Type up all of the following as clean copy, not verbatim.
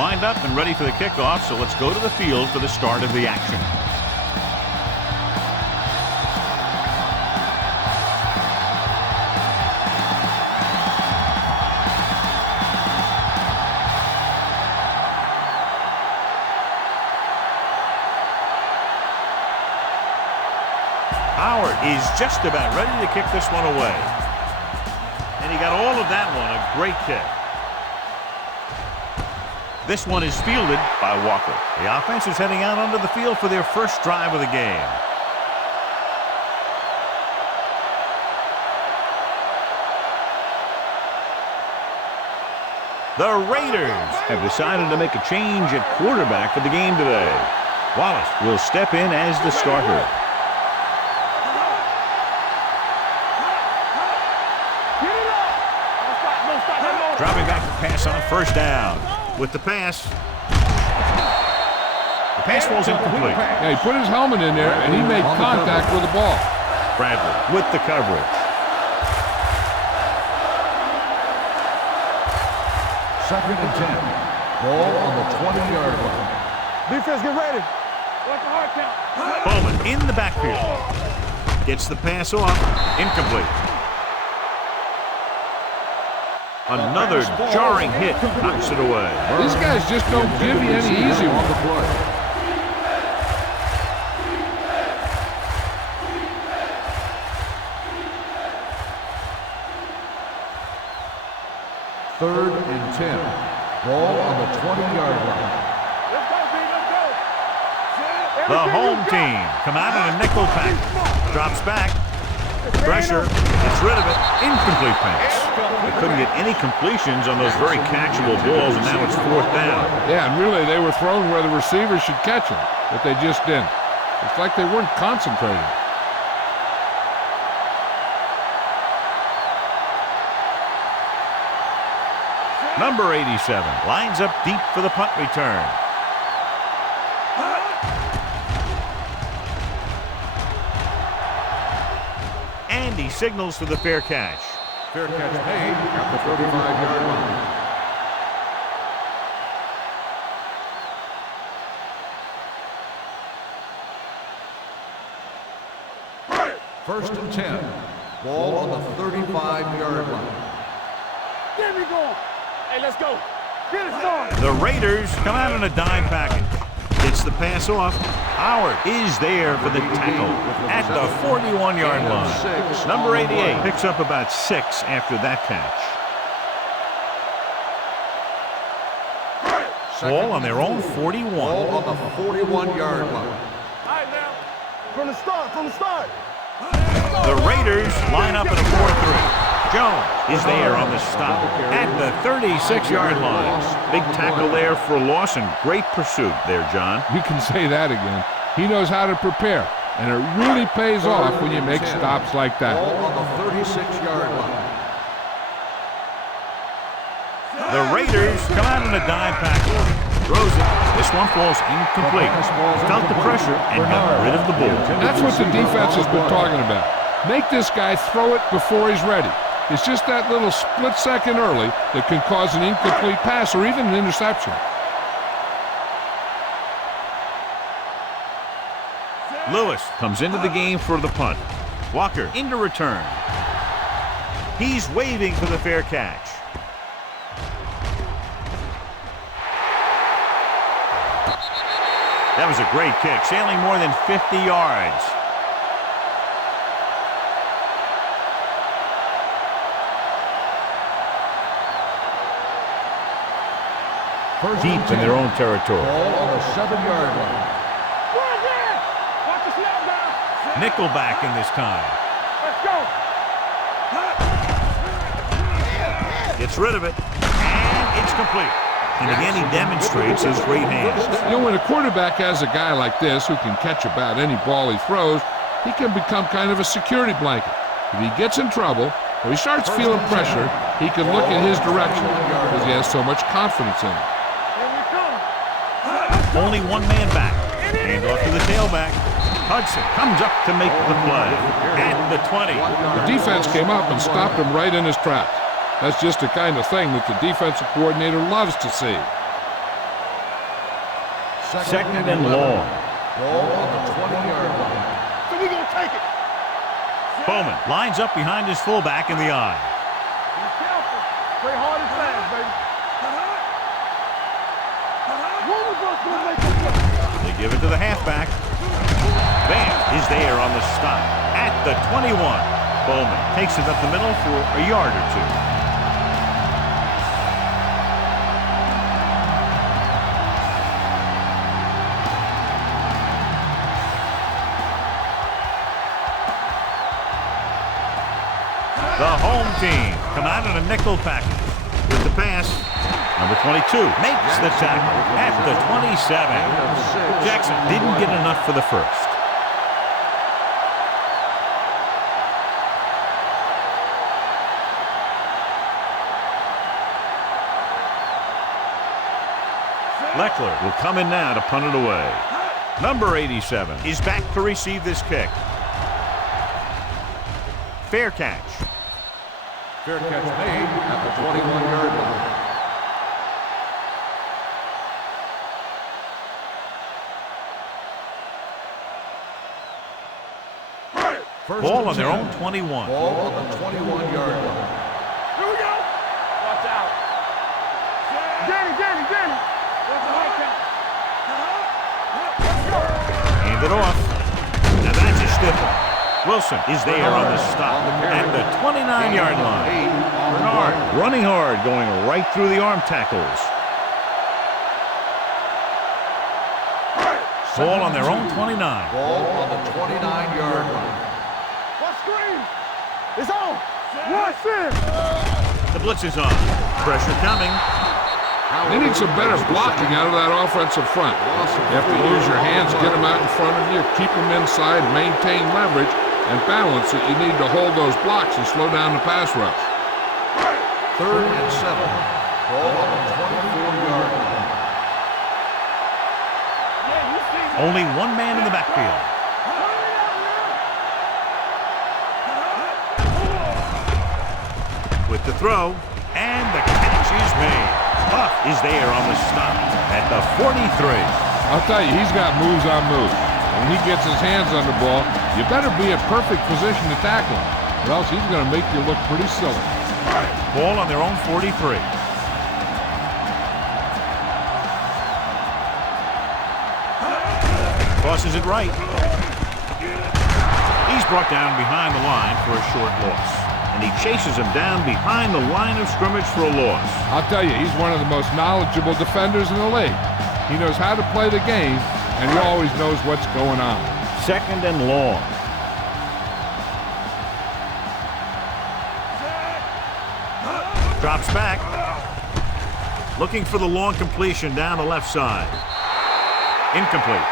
lined up and ready for the kickoff, so let's go to the field for the start of the action. Howard is just about ready to kick this one away. And he got all of that one, a great kick. This one is fielded by Walker. The offense is heading out onto the field for their first drive of the game. The Raiders have decided to make a change at quarterback for the game today. Wallace will step in as the starter. Dropping back to pass on first down. With the pass. The pass falls incomplete. Yeah, he put his helmet in there, and he made contact with the ball. Bradley with the coverage. Second and 10. Ball on the 20-yard line. Defense, get ready. Watch the hard count. Bowman in the backfield. Gets the pass off. Incomplete. Another jarring hit knocks it away. These guys just don't give you any easy ones. Third and 10. Ball on the 20-yard line. The home team come out in a nickel pack. Drops back. Pressure. Gets rid of it. Incomplete pass. They couldn't get any completions on those very catchable balls, and now it's fourth down. Yeah, and really they were thrown where the receivers should catch them, but they just didn't. It's like they weren't concentrating. Number 87 lines up deep for the punt return. And he signals for the fair catch. Fair catch made at the 35-yard line. First and 10. Ball on the 35-yard line. Get me going. Hey, let's go. Get it started. The Raiders come out in a dime package. Gets the pass off. Howard is there for the tackle at the 41-yard line. Number 88 picks up about 6 after that catch. Ball on their own 41. Ball on the 41-yard line. All right, now. From the start. The Raiders line up in a 4-3. Jones is there on the stop at the 36-yard line. Big tackle there for loss and great pursuit there, John. You can say that again. He knows how to prepare, and it really pays off when you make stops like that. Ball on the 36-yard line. The Raiders come out in a dime package. Throws it. This one falls incomplete. Felt the pressure and got rid of the ball. That's what the defense has been talking about. Make this guy throw it before he's ready. It's just that little split second early that can cause an incomplete pass or even an interception. Lewis comes into the game for the punt. Walker into return. He's waving for the fair catch. That was a great kick, sailing more than 50 yards. Deep in their own territory. Ball on the 7-yard line. Watch the snap down. Nickelback in this time. Let's go. Gets rid of it, and it's complete. And again, he demonstrates his great hands. You know, when a quarterback has a guy like this who can catch about any ball he throws, he can become kind of a security blanket. If he gets in trouble or he starts feeling pressure, he can look in his direction because he has so much confidence in him. Only one man back. Hand off to the tailback. Hudson comes up to make the play at the 20. The defense came up and stopped him right in his tracks. That's just the kind of thing that the defensive coordinator loves to see. Second and long. Ball on the 20-yard line. So we gonna take it. Bowman lines up behind his fullback in the eye. Be careful. Play hard and fast, baby. One of us gonna make a play. They give it to the halfback. Van is there on the stop at the 21. Bowman takes it up the middle for a yard or two. The home team come out in a nickel package with the pass. Number 22 makes the tackle at the 27. Jackson didn't get enough for the first. Leckler will come in now to punt it away. Number 87 is back to receive this kick. Fair catch. Fair catch made at the 21-yard line. Ball on their own 21. Ball on the 21-yard line. Here we go. Watch out. Danny. What's the high count? Let's go. Hand it off. Now that's a stiffer. Wilson is there on the stop at the 29-yard line. Bernard running hard, going right through the arm tackles. Ball on their own 29. Ball on the 29-yard line. What screen? It's on. What's in? The blitz is on. Pressure coming. They need some better blocking out of that offensive front. You have to use your hands, get them out in front of you, keep them inside, maintain leverage, and balance it. You need to hold those blocks and slow down the pass rush. 3rd and 7. Ball on the 24-yard line. Only one man in the backfield. With the throw, and the catch is made. Huff is there on the stop at the 43. I'll tell you, he's got moves on moves. When he gets his hands on the ball, you better be in perfect position to tackle him, or else he's going to make you look pretty silly. Ball on their own 43. Crosses it right. He's brought down behind the line for a short loss. And he chases him down behind the line of scrimmage for a loss. I'll tell you, he's one of the most knowledgeable defenders in the league. He knows how to play the game, and he always knows what's going on. Second and long. Drops back. Looking for the long completion down the left side. Incomplete.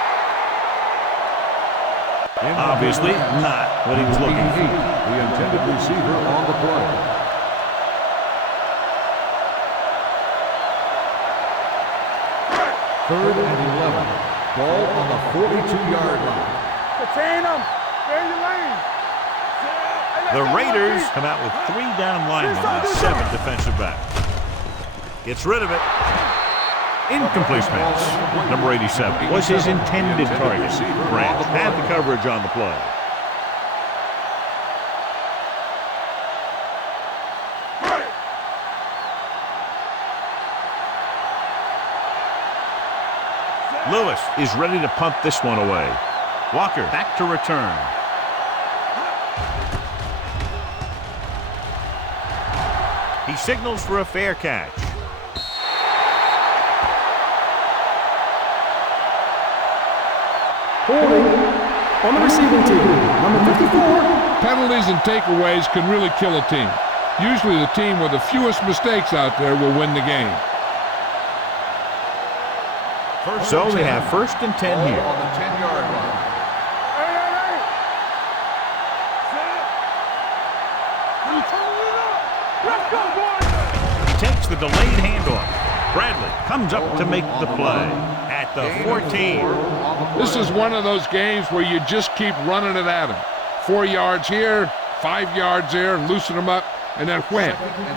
Obviously not what he was looking for. The intended receiver on the play. Third and 11. Ball on the 42-yard line. Contain them. Stay in your lane. The Raiders come out with 3 down linemen and 7 defensive backs. Gets rid of it. Incomplete pass. Number 87 was his intended target. Branch had the coverage on the play. Lewis is ready to punt this one away. Walker back to return. He signals for a fair catch. Holding on the receiving team, number 54. Penalties and takeaways can really kill a team. Usually the team with the fewest mistakes out there will win the game. So they have 1st and 10 here. On the 10-yard line. Let's go, boys. He takes the delayed handoff. Bradley comes up to make the play at the 14. This is one of those games where you just keep running it at him. 4 yards here, 5 yards there, and loosen them up, and then wham,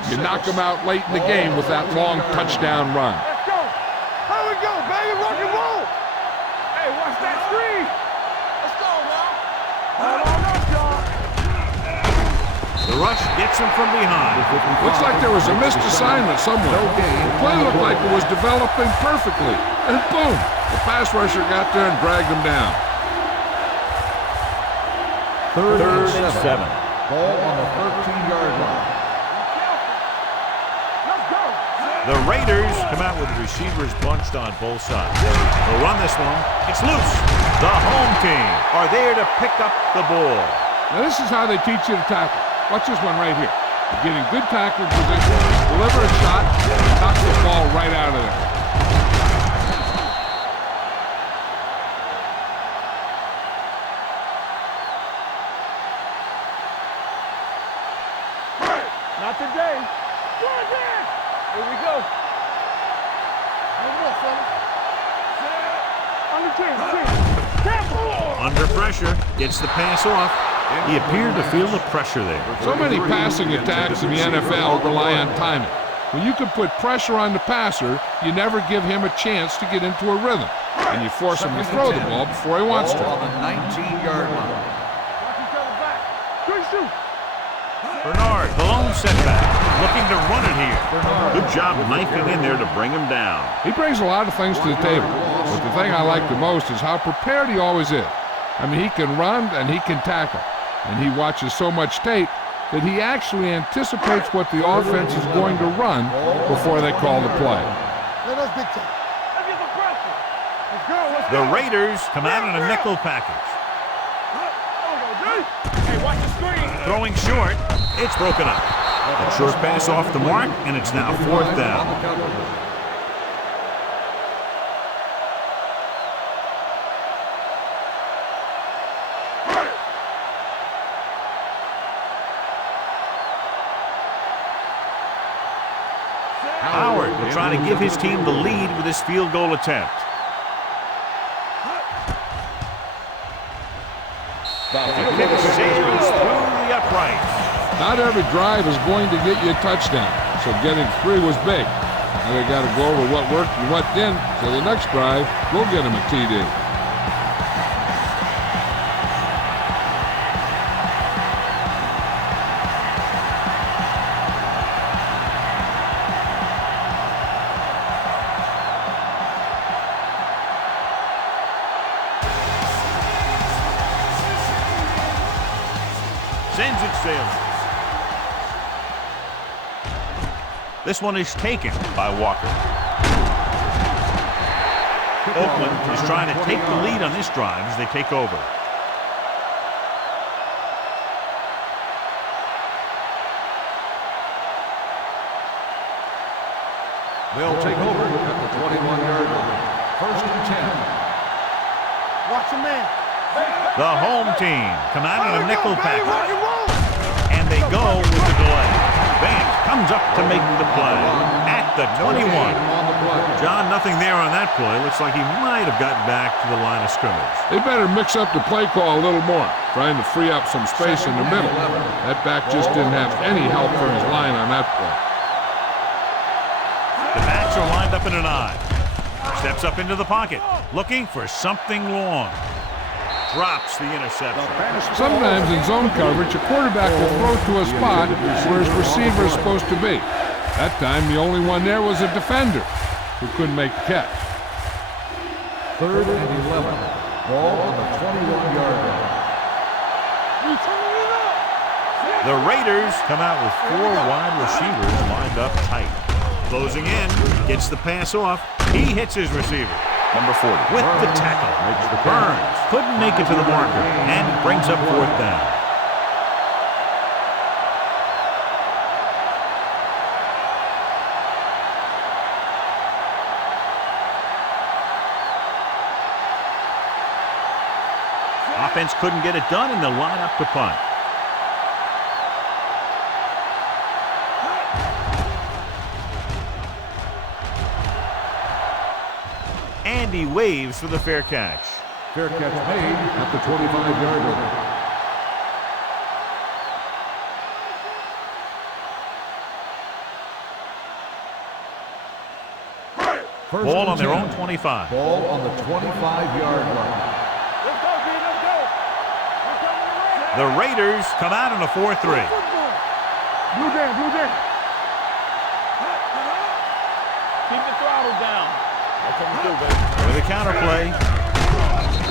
you knock them out late in the game with that long touchdown run. Let's go. How we go, baby? Rock and roll. that screen. Let's go, now. Hold on up, y'all. The rush gets him from behind. Looks like there was a missed assignment somewhere. The play looked like it was developing perfectly. And boom, the pass rusher got there and dragged him down. Third and 7. Ball on the 13-yard line. Let's go. The Raiders come out with receivers bunched on both sides. They'll run this one. It's loose. The home team are there to pick up the ball. Now this is how they teach you to tackle. Watch this one right here. You're getting good tackling position, deliver a shot, knock the ball right out of there. Not today. Good man. Here we go. One more, fella. On the 10. Careful. Under pressure, gets the pass off. He appeared to feel the pressure there. So many passing attacks in the NFL rely on timing. When you can put pressure on the passer, you never give him a chance to get into a rhythm. And you force him to throw the ball before he wants to. Ball on the 19-yard line. Watch each other back. Good shoot. Bernard, the lone setback, looking to run it here. Good job knifing in there to bring him down. He brings a lot of things to the table, but the thing I like the most is how prepared he always is. I mean, he can run and he can tackle, and he watches so much tape that he actually anticipates what the offense is going to run before they call the play. Let us dictate. Let's get the pressure. Let's go. Let's The go. Raiders come out in a nickel package. Hey, watch the screen. Throwing short, it's broken up. A short pass off the mark, and it's now 4th down. Howard will try to give his team the lead with his field goal attempt. The kick sails through the uprights. Not every drive is going to get you a touchdown, so getting 3 was big. Now they got to go over what worked and what didn't, so the next drive will get him a TD. Sends it sailing. This one is taken by Walker. Oakland is trying to take the lead on this drive as they take over. They'll take over at the 21-yard line. 1st and 10. Watch him, man. The home team come out in a nickel package, and they go with the delay. Vance comes up to make the play at the 21. John, nothing there on that play. Looks like he might have gotten back to the line of scrimmage. They better mix up the play call a little more, trying to free up some space in the middle. That back just didn't have any help from his line on that play. The backs are lined up in an I. Steps up into the pocket, looking for something long. Drops the interception. Sometimes in zone coverage, a quarterback will throw to a spot where his receiver is supposed to be. That time, the only one there was a defender who couldn't make the catch. 3rd and 11. Ball on the 21-yard line. The Raiders come out with 4 wide receivers lined up tight. Closing in, gets the pass off. He hits his receiver. Number 40 with the tackle. Burns couldn't make it to the marker and brings up 4th down. Offense couldn't get it done, and they'll line up to punt. And he waves for the fair catch. Fair catch made at the 25-yard line. First Ball and on their 10. own 25. Ball on the 25-yard line. Let's go, B, let's go. We're coming around. The Raiders come out in a 4-3. Blue jam, blue jam. Keep the throttle down. That's what we do, baby. With a counter play,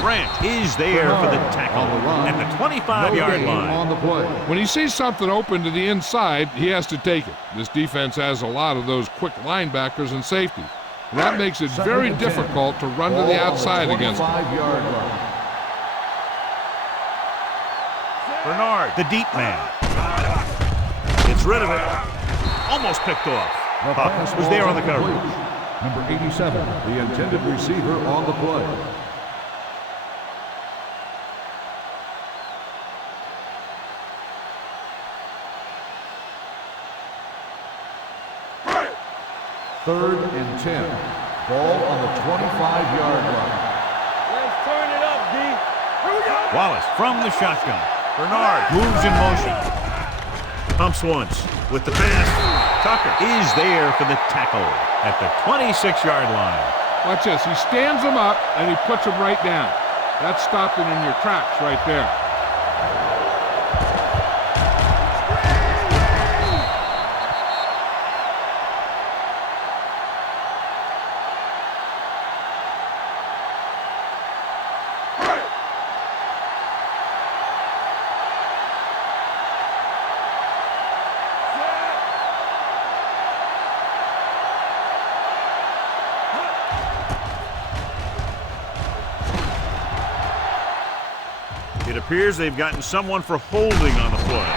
Grant is there for the tackle at the 25-yard line. On the play. When he sees something open to the inside, he has to take it. This defense has a lot of those quick linebackers and safeties. And that makes it very difficult to run to the outside against them. 25-yard line. Bernard, the deep man. Gets rid of it. Almost picked off. Puck was there on the coverage. Number 87, the intended receiver on the play. Third and 10. Ball on the 25-yard line. Let's turn it up, D. Here we go. Wallace from the shotgun. Bernard moves in motion. Pumps once with the pass. Tucker is there for the tackle at the 26-yard line. Watch this. He stands him up, and he puts him right down. That's stopping in your tracks right there. It appears they've gotten someone for holding on the play.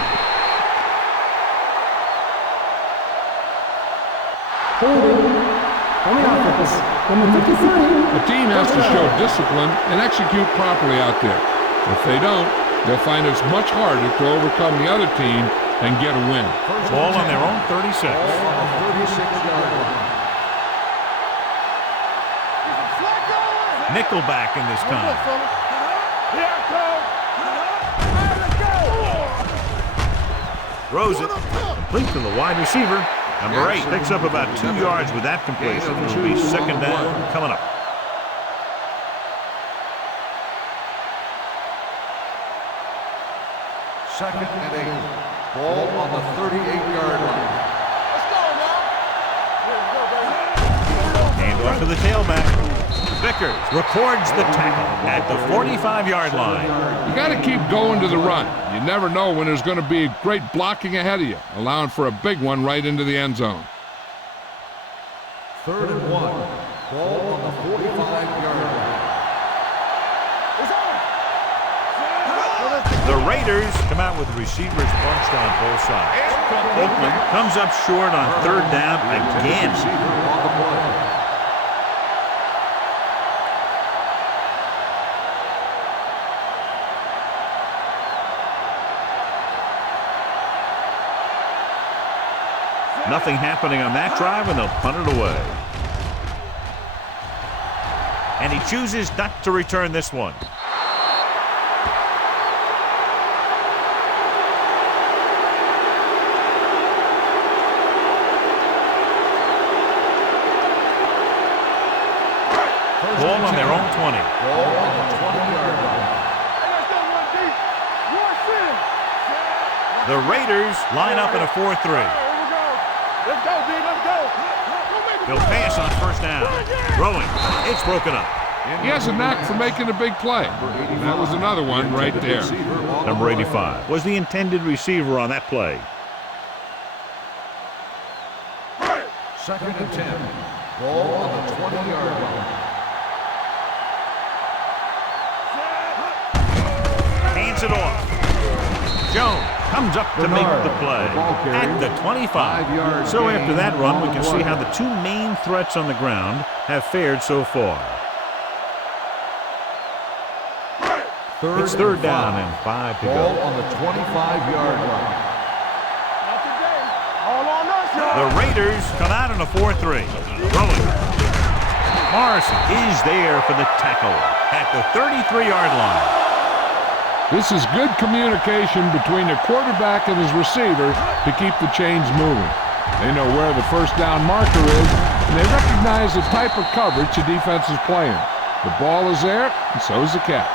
Holding. On the offense. Number 53. A team has to show discipline and execute properly out there. If they don't, they'll find it's much harder to overcome the other team and get a win. Ball on their own 36. Ball on the 36-yard line. Nickelback in this time. Here I come. Throws it. Complete to the wide receiver. Number 8 picks up about 2 yards with that completion. It'll be second down coming up. Second and 8. Ball on the 38-yard line. Let's go now. Let's go, baby. Hand off to the tailback. Vickers records the tackle at the 45-yard line. You got to keep going to the run. You never know when there's going to be great blocking ahead of you, allowing for a big one right into the end zone. Third and 1. Ball on the 45-yard line. The Raiders come out with receivers bunched on both sides. Oakland comes up short on third down again. Receiver on the play. Nothing happening on that drive, and they'll punt it away. And he chooses not to return this one. Ball on their own 20. Ball on the 20-yard line. Let's go, one deep. One center. The Raiders line up in a 4-3. Here we go. Let's go, D. Let's go. They'll pass on first down. Throwing. It's broken up. He has a knack for making a big play. That was another one right there. Number 85 was the intended receiver on that play. Second and 10. Ball on the 20-yard line. Hands it off. Jones comes up to make the play at the 25. So after that run, we can see how the two main threats on the ground have fared so far. It's third down and 5 to Ball go. on the 25-yard line. Not today. All on us, y'all. The Raiders come out in a 4-3. Throwing. Morrison is there for the tackle at the 33-yard line. This is good communication between the quarterback and his receiver to keep the chains moving. They know where the first down marker is, and they recognize the type of coverage the defense is playing. The ball is there, and so is the catch.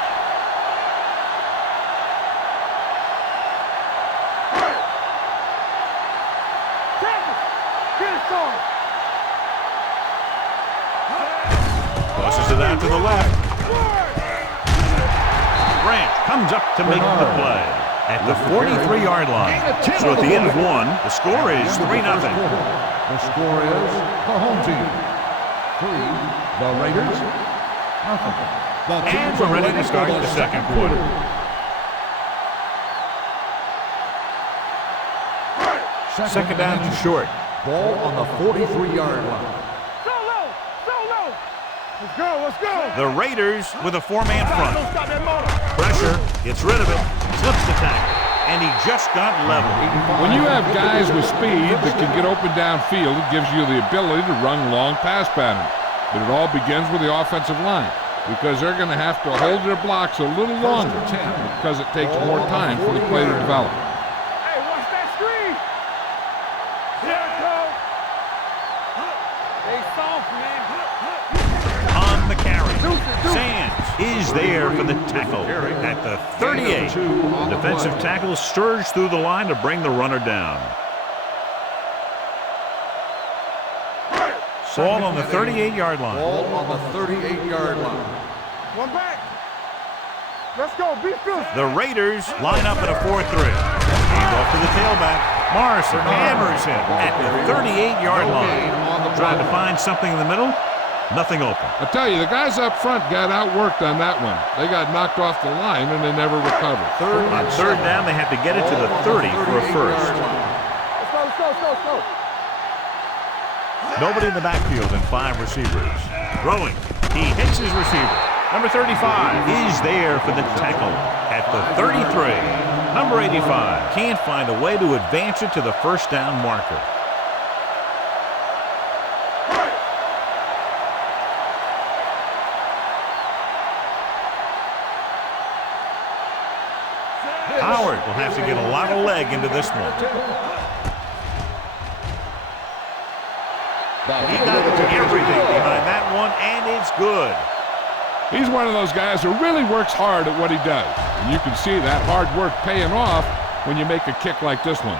Tosses it out to the left. Grant comes up to make the play at the 43-yard line. So at the end of one, the score is 3-0. The score is the home team 3, the Raiders nothing. And we're ready to start the second quarter. Second down and short. Ball on the 43-yard line. Solo! Solo! Let's go, let's go! The Raiders with a 4-man front. Don't stop that motor! Pressure, gets rid of it, slips the tackle, and he just got level. When you have guys with speed that can get open downfield, it gives you the ability to run long pass patterns. But it all begins with the offensive line, because they're going to have to hold their blocks a little longer because it takes more time for the play to develop. Hey, watch that screen! Jericho! They soft, man. On the carry, Sands is there for the tackle at the 38. The defensive tackle surged through the line to bring the runner down. Ball on the 38-yard line. Ball on the 38-yard line. One back. Let's go, be fierce. The Raiders line up at a 4-3. Hand off to the tailback. Morrison hammers him at the 38-yard line. Trying to find something in the middle. Nothing open. I tell you, the guys up front got outworked on that one. They got knocked off the line and they never recovered. On third down, they had to get it to the 30 for a first. Let's go, let's go, let's go, let's go. Nobody in the backfield and 5 receivers. Throwing. He hits his receiver. Number 35 is there for the tackle at the 33. Number 85 can't find a way to advance it to the first down marker. Howard will have to get a lot of leg into this one. He got everything behind that one, and it's good. He's one of those guys who really works hard at what he does. And you can see that hard work paying off when you make a kick like this one.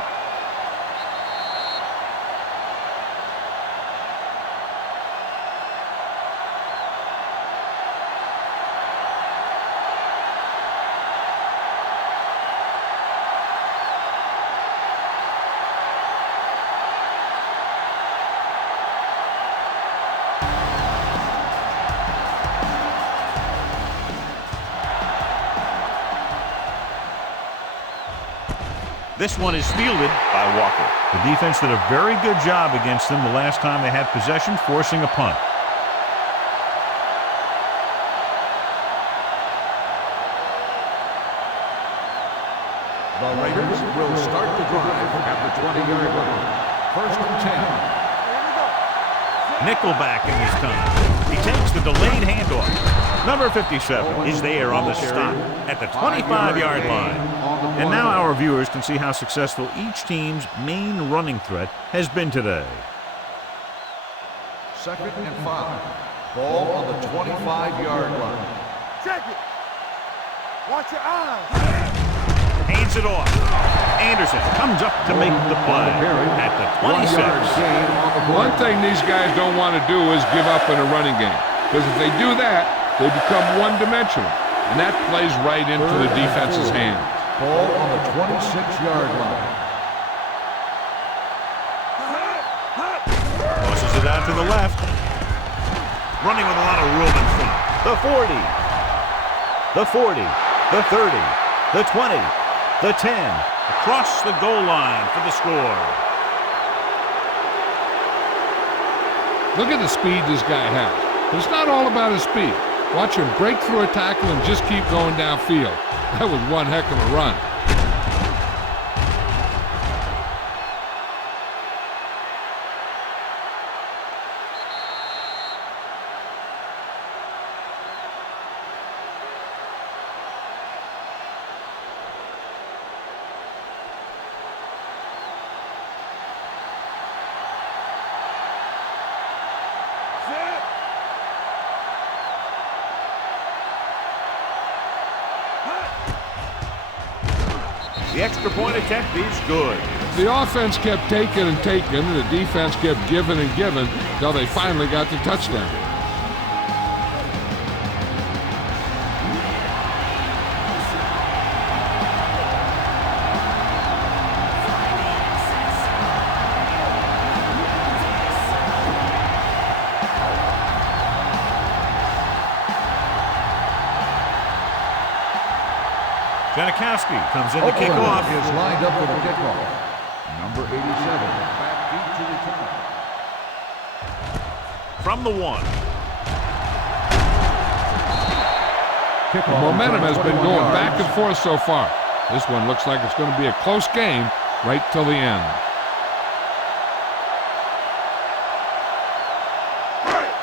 This one is fielded by Walker. The defense did a very good job against them the last time they had possession, forcing a punt. The Raiders will start the drive at the 20-yard line. First and 10. Nickelback in this time. He takes the delayed handoff. Number 57 is there on the stop at the 25-yard line. And now our viewers can see how successful each team's main running threat has been today. Second and 5. Ball on the 25-yard line. Check it. Watch your eyes. Hands it off. Anderson comes up to make the play at the 26. One thing these guys don't want to do is give up in a running game. Because if they do that, they become one-dimensional. And that plays right into the defense's hands. Ball on the 26-yard line. Tosses it out to the left. Running with a lot of room in front. The 40. The 40. The 30. The 20. The 10. Across the goal line for the score. Look at the speed this guy has. But it's not all about his speed. Watch him break through a tackle and just keep going downfield. That was one heck of a run. The extra point attempt is good. The offense kept taking and taking, and the defense kept giving and giving until they finally got the touchdown. Janikowski comes in to kick Oakland off. is lined up for the kickoff. Number 87, back deep to return. From the 1. The momentum has been going back and forth so far. This one looks like it's going to be a close game right till the end.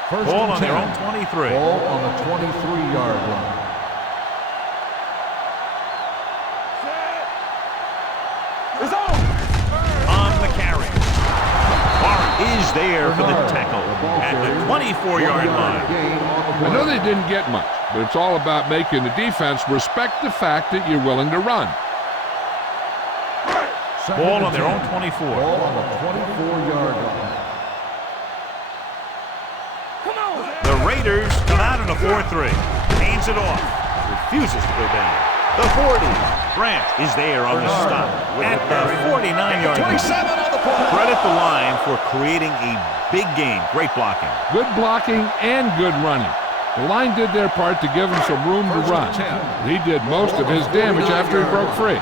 First Ball and on their 10. own 23. Ball on the 23-yard line. On the carry. Warren is there for the tackle at the 24-yard line. I know they didn't get much, but it's all about making the defense respect the fact that you're willing to run. Ball on their own 24. Ball on the 24-yard line. The Raiders come out in a 4-3. Hands it off. Refuses to go down. The 40. Grant is there on the stop at the 49-yard line. 27 on the play. Credit the line for creating a big game. Great blocking. Good blocking and good running. The line did their part to give him some room to run. He did most of his damage after he broke free.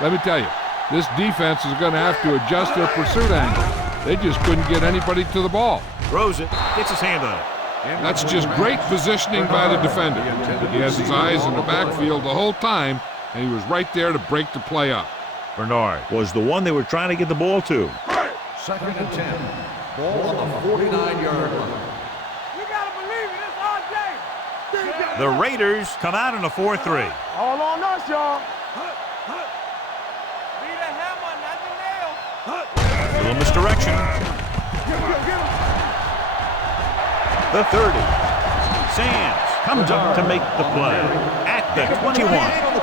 Let me tell you, this defense is going to have to adjust their pursuit angle. They just couldn't get anybody to the ball. Throws it. Gets his hand on it. That's just great positioning by the defender. He has his eyes in the backfield the whole time, and he was right there to break the play up. Bernard was the one they were trying to get the ball to. Second and 10. Ball on the 49-yard line. You gotta believe it. It's our day. The Raiders come out in a 4-3. All on us, y'all. Be the hammer, not the nail. A little misdirection. The 30. Sands comes up to make the play at the 21.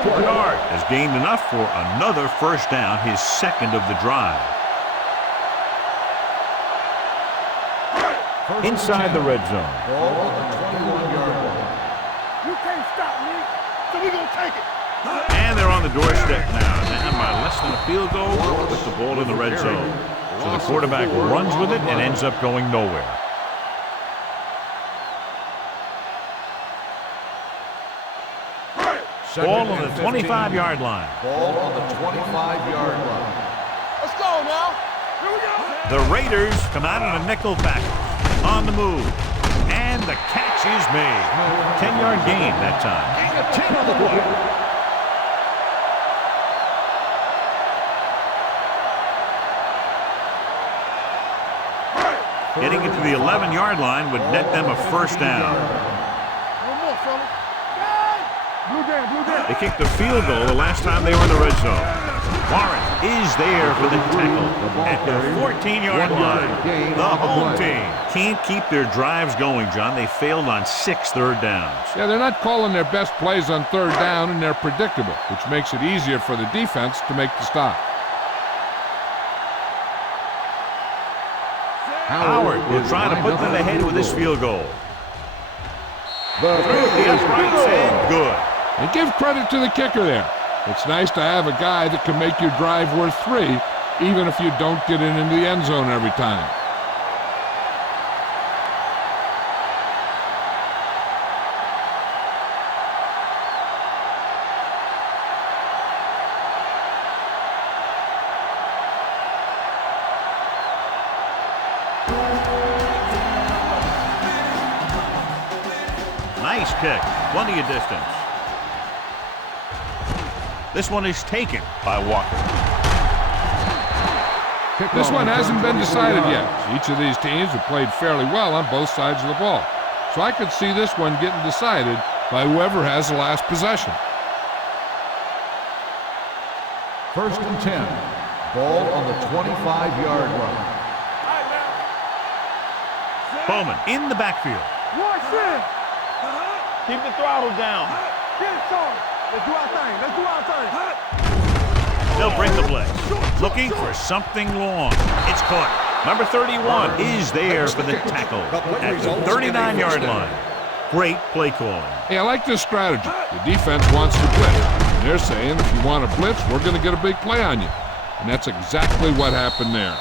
Bernard has gained enough for another first down, his second of the drive. Inside the red zone. Ball on the 21-yard line. You can't stop me, so we gonna take it. And they're on the doorstep now, down by less than a field goal with the ball in the red zone. So the quarterback runs with it and ends up going nowhere. Ball on the 25-yard line. Ball on the 25-yard line. Let's go now. Here we go. The Raiders come out in a nickel package. On the move. And the catch is made. 10-yard gain that time. Gain of 10 on the play. Getting it to the 11-yard line would net them a first down. One more, fella. Blue game, blue game. They kicked the field goal the last time they were in the red zone. Warren is there for the tackle at the 14-yard line. The home team can't keep their drives going, John. They failed on 6 third downs. Yeah, they're not calling their best plays on third down, and they're predictable, which makes it easier for the defense to make the stop. Howard will try to put them ahead with this field goal. The The uprights and good. And give credit to the kicker there. It's nice to have a guy that can make your drive worth 3, even if you don't get it into the end zone every time. Nice kick. Plenty of distance. This one is taken by Walker. This one hasn't been decided yet. Each of these teams have played fairly well on both sides of the ball. So I could see this one getting decided by whoever has the last possession. First and 10. Ball on the 25-yard line. Bowman in the backfield. Watch it. Keep the throttle down. Get it started. Let's do our thing. Let's do our thing. They'll break the blitz. Looking for something long. It's caught. Number 31 is there for the tackle at the 39-yard line. Great play calling. Hey, I like this strategy. The defense wants to blitz. And they're saying, if you want to blitz, we're going to get a big play on you. And that's exactly what happened there.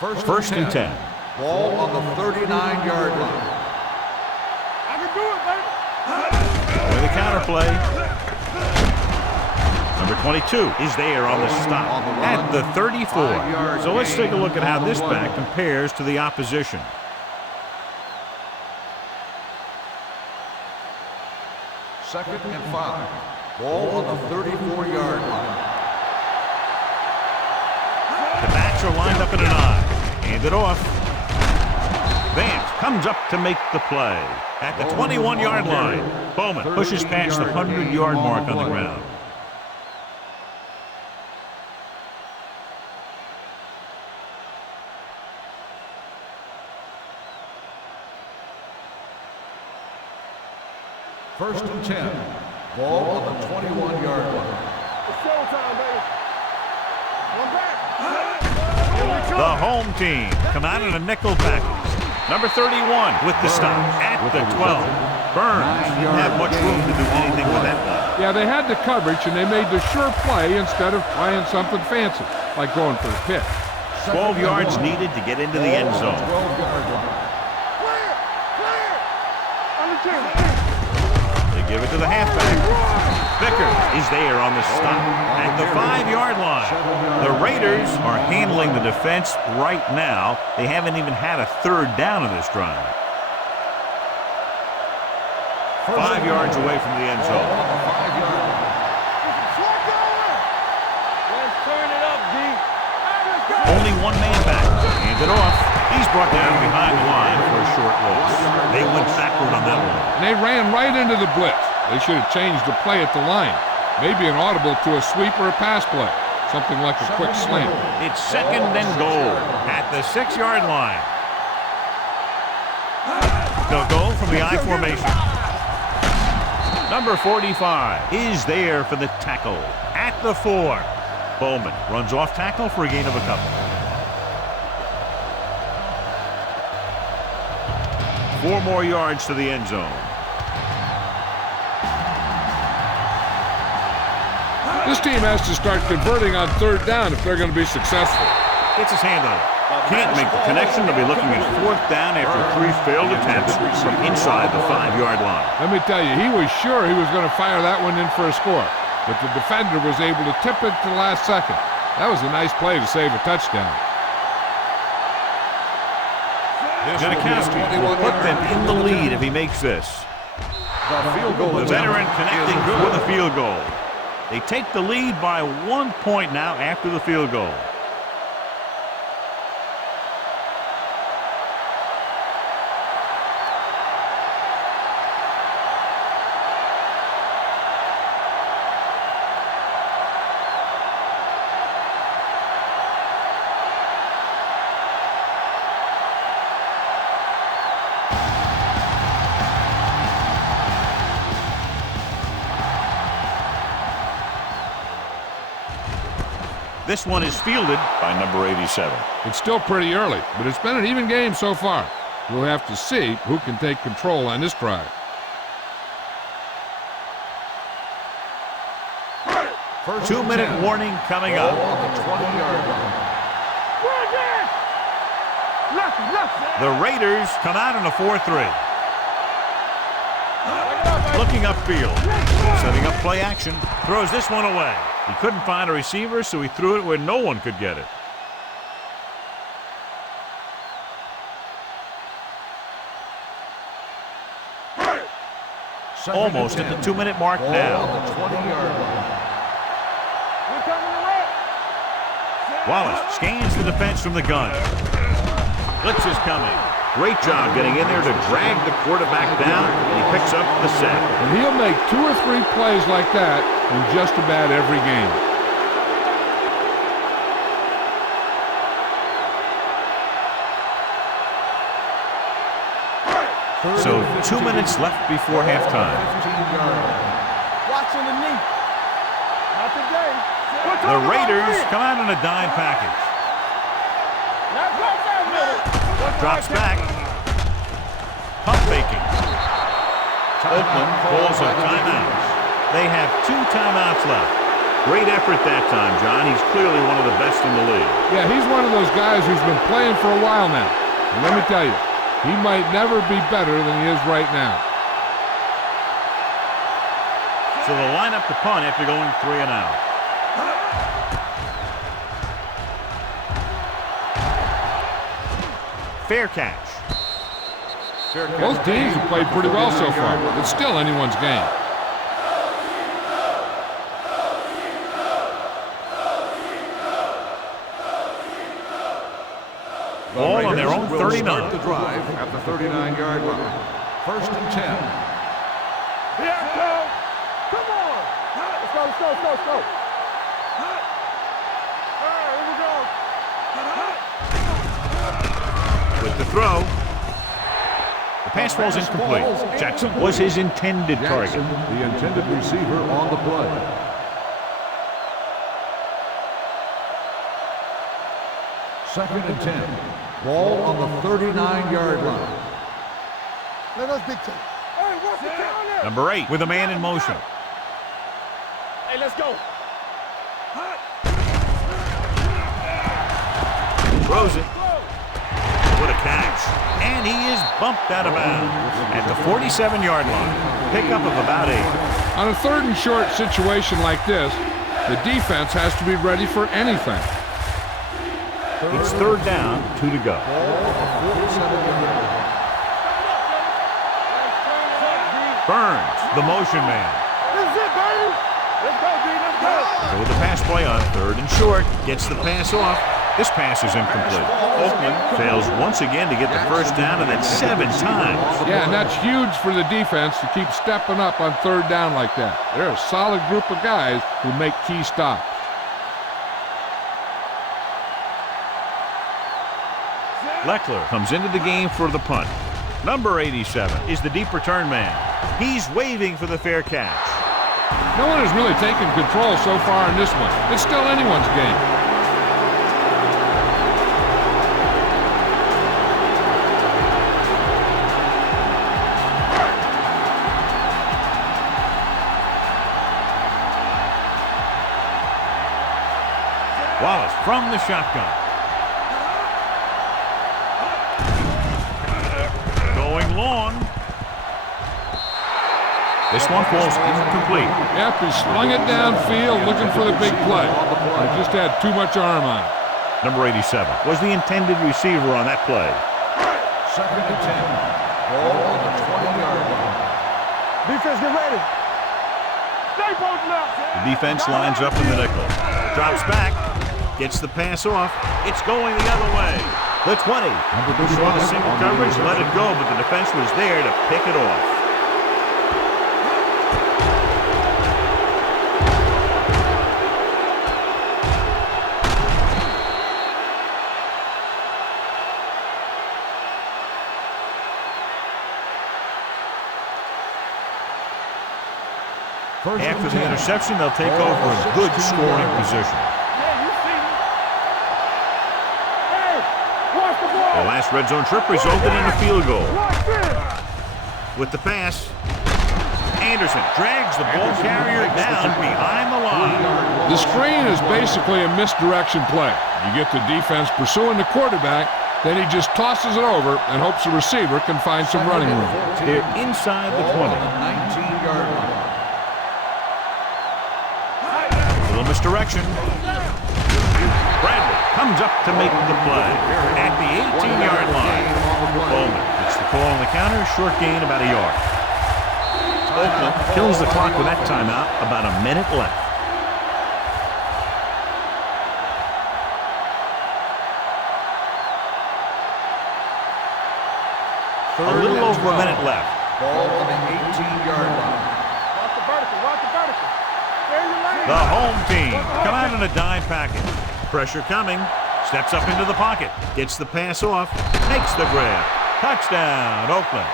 First and 10. Ball on the 39-yard line. I can do it, baby. With a counter play. Number 22 is there on the stop at the 34. So let's take a look at how this back compares to the opposition. Second and 5. Ball on the 34-yard line. The backs are lined up in an I. Hand it off. Vance comes up to make the play at the 21-yard line. Bowman pushes past the 100-yard mark on the ground. First and 10. Ball on the 21-yard line. It's showtime, baby. One back. The home team come out in a nickel package. Number 31 with the stop at the 12. Burns didn't have much room to do anything with that one. Yeah, they had the coverage, and they made the sure play instead of trying something fancy, like going for a pitch. 12 yards needed to get into the end zone. 12-yard line. Clear! Clear! On the team. They give it to the halfback. Vickers is there on the stop at the 5-yard line. The Raiders are handling the defense right now. They haven't even had a third down in this drive. 5 yards away from the end zone. Let's turn it up, D. Only one man back. Hand it off. He's brought down behind the line for a short loss. They went backward on that one. And they ran right into the blitz. They should have changed the play at the line. Maybe an audible to a sweep or a pass play. Something like a quick slant. It's second and goal at the 6-yard line. They'll go from the I formation. Number 45 is there for the tackle at the 4. Bowman runs off tackle for a gain of a couple. 4 more yards to the end zone. This team has to start converting on third down if they're going to be successful. Gets his hand on it. Can't make the connection. They'll be looking at 4th down after 3 failed attempts from inside the 5-yard line. Let me tell you, he was sure he was going to fire that one in for a score, but the defender was able to tip it to the last second. That was a nice play to save a touchdown. Janikowski will put them in the lead if he makes this. The veteran connecting for the field goal. They take the lead by 1 point now after the field goal. This one is fielded by number 87. It's still pretty early, but it's been an even game so far. We'll have to see who can take control on this drive. First 2-minute warning coming up. On the 20-yard line. The Raiders come out in a 4-3. Looking upfield. Setting up play action. Throws this one away. He couldn't find a receiver, so he threw it where no one could get it. Almost at the 2-minute mark now. On the 20-yard line. Wallace scans the defense from the gun. Blitz is coming. Great job getting in there to drag the quarterback down, and he picks up the sack. And he'll make 2 or 3 plays like that in just about every game. So 2 minutes left before halftime. 15-yard line. Watching the knee. Not today. The Raiders come out in a dime package. Not right down middle. Drops back. Pump faking. Oakland calls a timeout. They have 2 timeouts left. Great effort that time, John. He's clearly one of the best in the league. Yeah, he's one of those guys who's been playing for a while now. And let me tell you, he might never be better than he is right now. So they'll line up the punt after going 3 and out. Fair catch. Both teams have played pretty well so far. It's still anyone's game. Ball on their own 39. The drive at the 39-yard line. 1st and 10. Here, go. Come on. Let's go, let's go, let's go, let's go. All right, here we go. With the throw. The pass falls incomplete. Jackson was his intended target. The intended receiver on the play. Second and 10. Ball on the 39-yard line. Let us big time. Hey, what's the down there? Number 8 with a man in motion. Hey, let's go. Throws it. What a catch. And he is bumped out of bounds at the 47-yard line. Pickup of about 8. On a 3rd and short situation like this, the defense has to be ready for anything. It's 3rd down, 2 to go. Burns, the motion man. This is it, baby. Let's go, D. Let's go. So with the pass play on 3rd and short, gets the pass off. This pass is incomplete. Oakland fails once again to get the first down, and that's 7 times. Yeah, and that's huge for the defense to keep stepping up on 3rd down like that. They're a solid group of guys who make key stops. Leckler comes into the game for the punt. Number 87 is the deep return man. He's waving for the fair catch. No one has really taken control so far in this one. It's still anyone's game. Wallace from the shotgun. Going long. This one falls incomplete. Yep, he slung it downfield looking for the big play. He just had too much arm on it. Number 87 was the intended receiver on that play. 2nd and 10. Ball on the 20-yard line. Defense, get ready. Stay posted up. The defense lines up in the nickel. Drops back. Gets the pass off. It's going the other way. The 20. Saw the single coverage, let it go, but the defense was there to pick it off. After the interception, they'll take over in good scoring position. The last red zone trip resulted in a field goal. With the pass, Anderson drags the ball carrier down behind the line. The screen is basically a misdirection play. You get the defense pursuing the quarterback, then he just tosses it over and hopes the receiver can find some running room. They're inside the 20. 19-yard line. Little misdirection. Bradley comes up to make the play at the 18-yard line. Bowman gets the call on the counter, short gain about a yard. Oakland kills the clock with that timeout, about a minute left. A little over a minute left. Ball on the 18-yard line. Watch the vertical, watch the vertical. There you lane. The home team come out in a dime package. Pressure coming. Steps up into the pocket. Gets the pass off. Makes the grab. Touchdown, Oakland.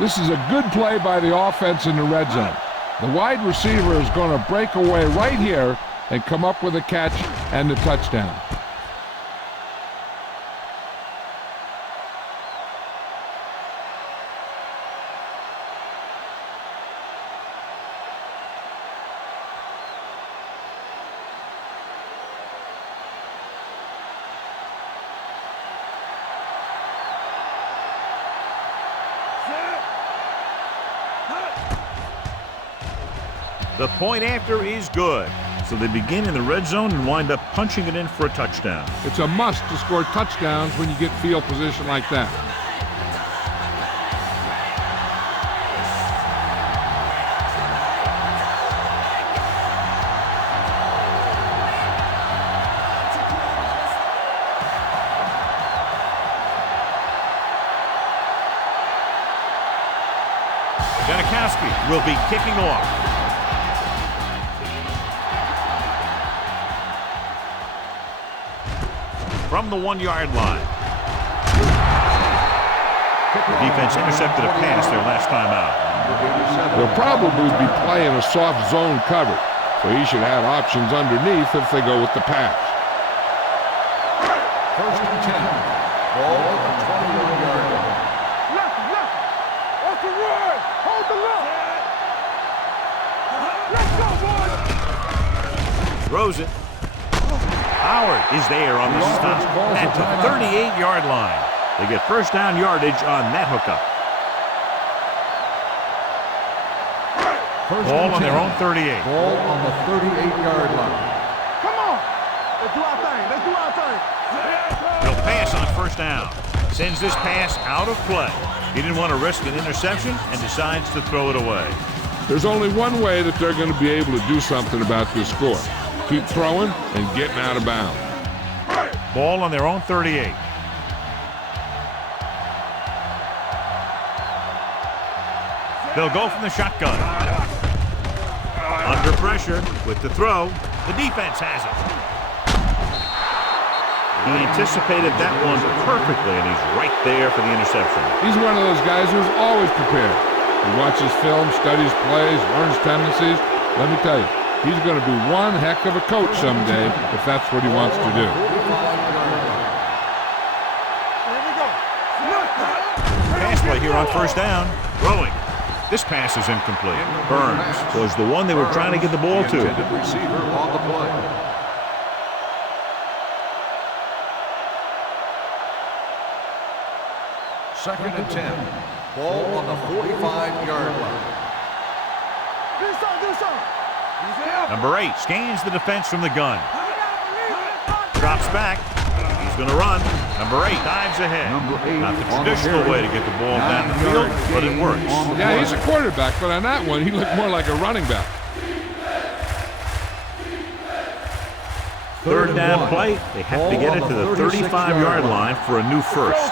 This is a good play by the offense in the red zone. The wide receiver is going to break away right here and come up with a catch and the touchdown. The point after is good. So they begin in the red zone and wind up punching it in for a touchdown. It's a must to score touchdowns when you get field position like that. Janikowski will be kicking off. From the 1-yard line. The defense intercepted a pass their last time out. They'll probably be playing a soft zone cover, so he should have options underneath if they go with the pass. First and 10. Ball at the 21-yard line. Left. What's the run? Hold the look. Let's go, boys. Throws it. Howard is there on the stop at the 38-yard line. They get first down yardage on that hookup. Ball on their own 38. Ball on the 38-yard line. Come on. Let's do our thing. He'll pass on first down. Sends this pass out of play. He didn't want to risk an interception and decides to throw it away. There's only one way that they're going to be able to do something about this score. Keep throwing and getting out of bounds. Ball on their own 38. They'll go from the shotgun. Under pressure with the throw. The defense has it. He anticipated that one perfectly, and he's right there for the interception. He's one of those guys who's always prepared. He watches film, studies plays, learns tendencies. Let me tell you, he's going to be one heck of a coach someday if that's what he wants to do. Pass play here on first down. Throwing. This pass is incomplete. Burns was the one they were trying to get the ball to. Receiver on the play. Second and 10. Ball on the 45-yard line. Do something. Number 8 scans the defense from the gun. Drops back. He's going to run. Number 8 dives ahead. Not the traditional way to get the ball down the field, but it works. Yeah, he's a quarterback, but on that one, he looked more like a running back. Third down play. They have to get it to the 35-yard line for a new first.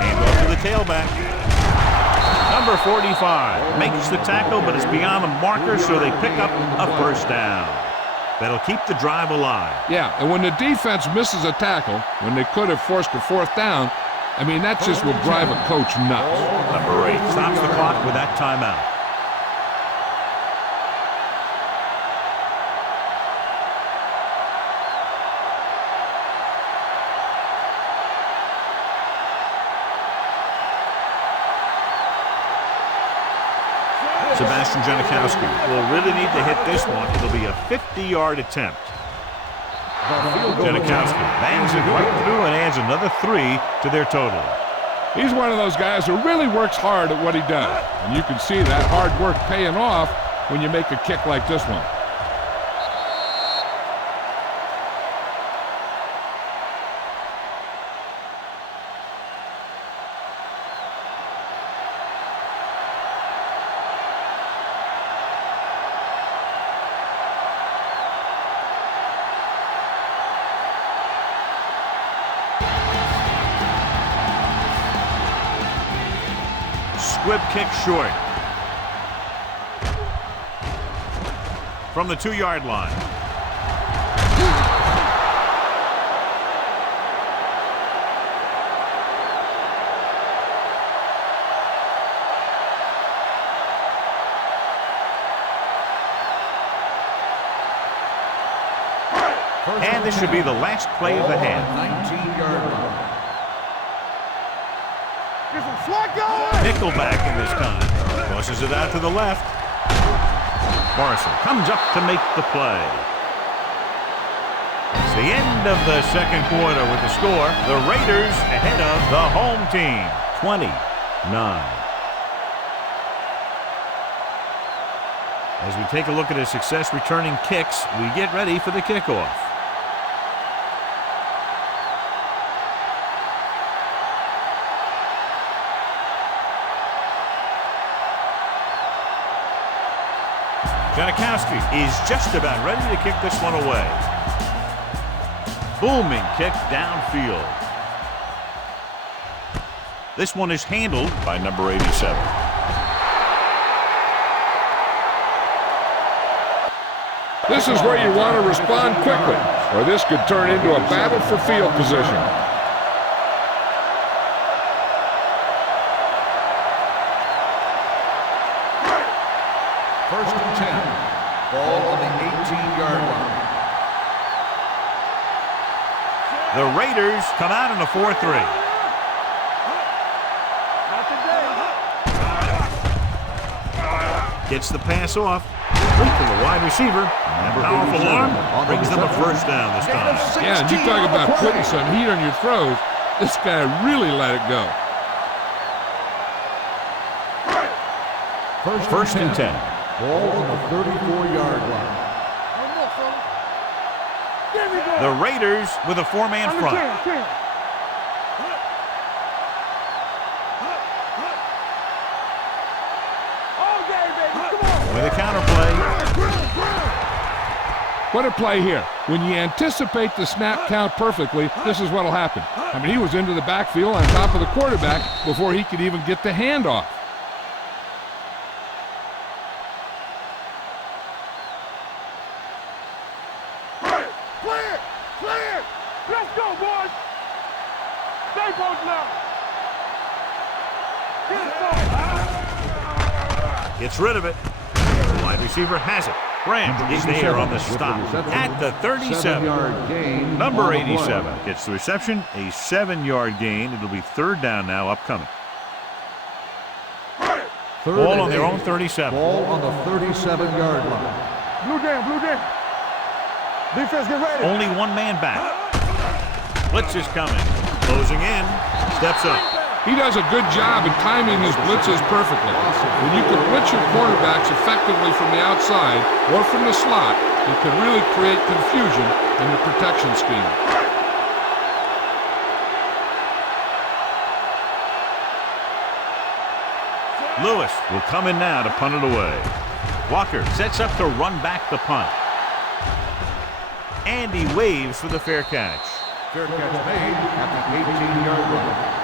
Hand off to the tailback. Number 45 makes the tackle, but it's beyond the marker, so they pick up a first down. That'll keep the drive alive. Yeah, and when the defense misses a tackle, when they could have forced a fourth down, I mean, that just will drive a coach nuts. Number 8 stops the clock with that timeout. Sebastian Janikowski will really need to hit this one. It'll be a 50-yard attempt. Janikowski bangs it right through and adds another 3 to their total. He's one of those guys who really works hard at what he does. And you can see that hard work paying off when you make a kick like this one. Squib kick short. From the 2-yard line. And this should be the last play of the half. 19-yard line. Nickelback in this time. Tosses it out to the left. Morrison comes up to make the play. It's the end of the second quarter with the score. The Raiders ahead of the home team, 29. As we take a look at his success returning kicks, we get ready for the kickoff. Janikowski is just about ready to kick this one away. Booming kick downfield. This one is handled by number 87. This is where you want to respond quickly, or this could turn into a battle for field position. First and 10. Ball on the 18-yard line. The Raiders come out in a 4-3. Gets the pass off. Complete to the wide receiver. Powerful arm brings them a first down this time. Yeah, and you talk about putting some heat on your throws. This guy really let it go. First and 10. Ball on the 34-yard line. The Raiders with a four-man front. With a counter play. What a play here. When you anticipate the snap count perfectly, this is what will happen. I mean, he was into the backfield on top of the quarterback before he could even get the handoff. Clear! Let's go, boys! Stay both now! Gets rid of it. The wide receiver has it. Grant is there on the stop at the 37. Gain Number 87 gets the reception, a 7-yard gain. It'll be third down now upcoming. Ball on their own 37. Ball on the 37-yard line. Blue down. Defense, get ready. Only one man back. Blitz is coming. Closing in. Steps up. He does a good job in timing his blitzes perfectly. When you can blitz your cornerbacks effectively from the outside or from the slot, it can really create confusion in the protection scheme. Lewis will come in now to punt it away. Walker sets up to run back the punt. And he waves for the fair catch. Fair catch made at the 18-yard line.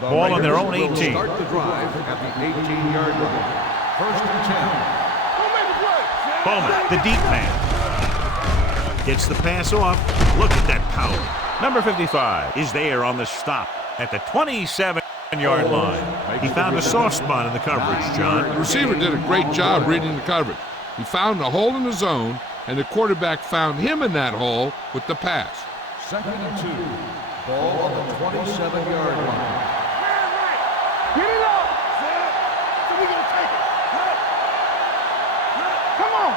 Ball on their own 18. Start the drive at the 18-yard line. First and 10. Bowman, the deep man. Gets the pass off. Look at that power. Number 55 is there on the stop at the 27-yard line. He found a soft spot in the coverage, John. The receiver did a great job reading the coverage. He found a hole in the zone, and the quarterback found him in that hole with the pass. Second and 2. Ball on the 27-yard line. Get it up! So we gonna take it. Come on!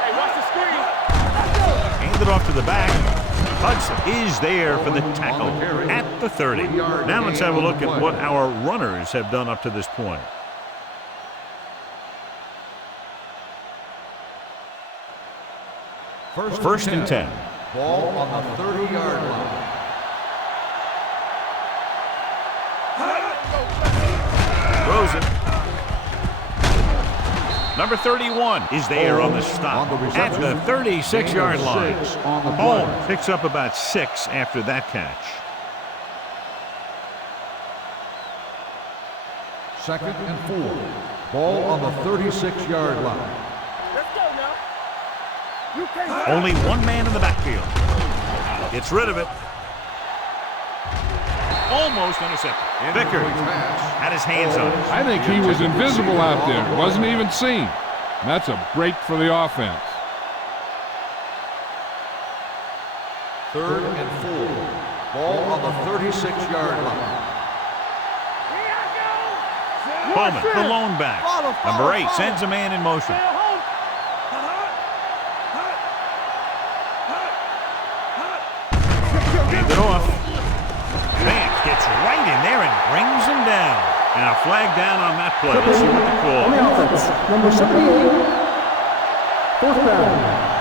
Hey, watch the screen. Handed off to the back. Hudson is there for the tackle at the 30. Now let's have a look at what our runners have done up to this point. First and 10. Ball on the 30-yard line. Rosen. Number 31 is there on the stop at the 36-yard line. Holmes picks up about 6 after that catch. Second and 4. Ball on the 36-yard line. Let's go now. You can't. Only one man in the backfield. Gets rid of it. Almost intercepted. Vickers had his hands on it. I think he was invisible out there. Wasn't even seen. And that's a break for the offense. 3rd and 4. Ball on the 36-yard line. Bowman, the lone back. Number 8 sends a man in motion. Hands it off. Vance gets right in there and brings him down. And a flag down on that play. Let's see what the call. On the offense, number 78, 4th down.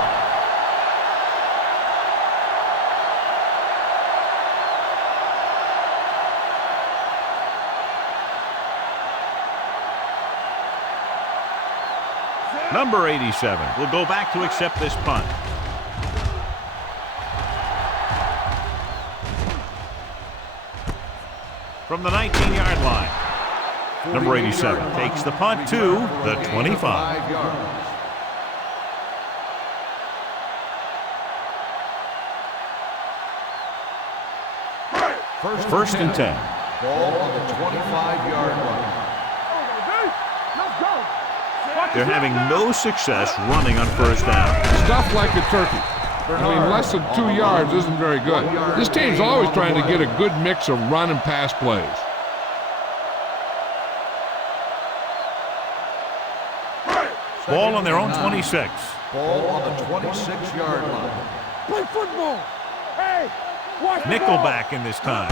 Number 87 will go back to accept this punt. From the 19-yard line. Number 87 takes the punt to the 25. First and 10. Ball on the 25-yard line. They're having no success running on first down. Stuff like a turkey. I mean, less than 2 yards isn't very good. This team's always trying to get a good mix of run and pass plays. Ball on their own 26. Ball on the 26-yard line. Play football. Hey, watch Nickelback in this time.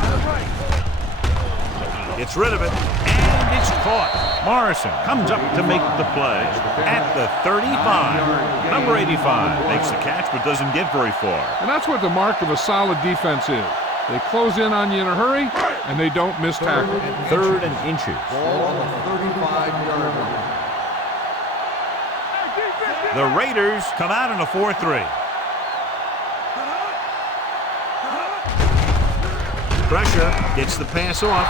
Gets rid of it, and it's caught. Morrison comes up to make the play at the 35. Number 85 makes the catch but doesn't get very far. And that's what the mark of a solid defense is. They close in on you in a hurry, and they don't miss tackle. 3rd and inches. Ball on the 35-yard line. The Raiders come out in a 4-3. Pressure gets the pass off.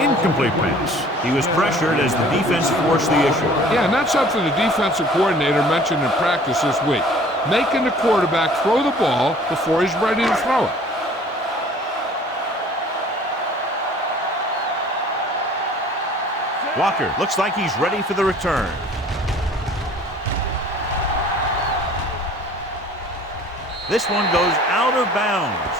Incomplete pass. He was pressured as the defense forced the issue. Yeah, and that's something the defensive coordinator mentioned in practice this week. Making the quarterback throw the ball before he's ready to throw it. Walker looks like he's ready for the return. This one goes out of bounds.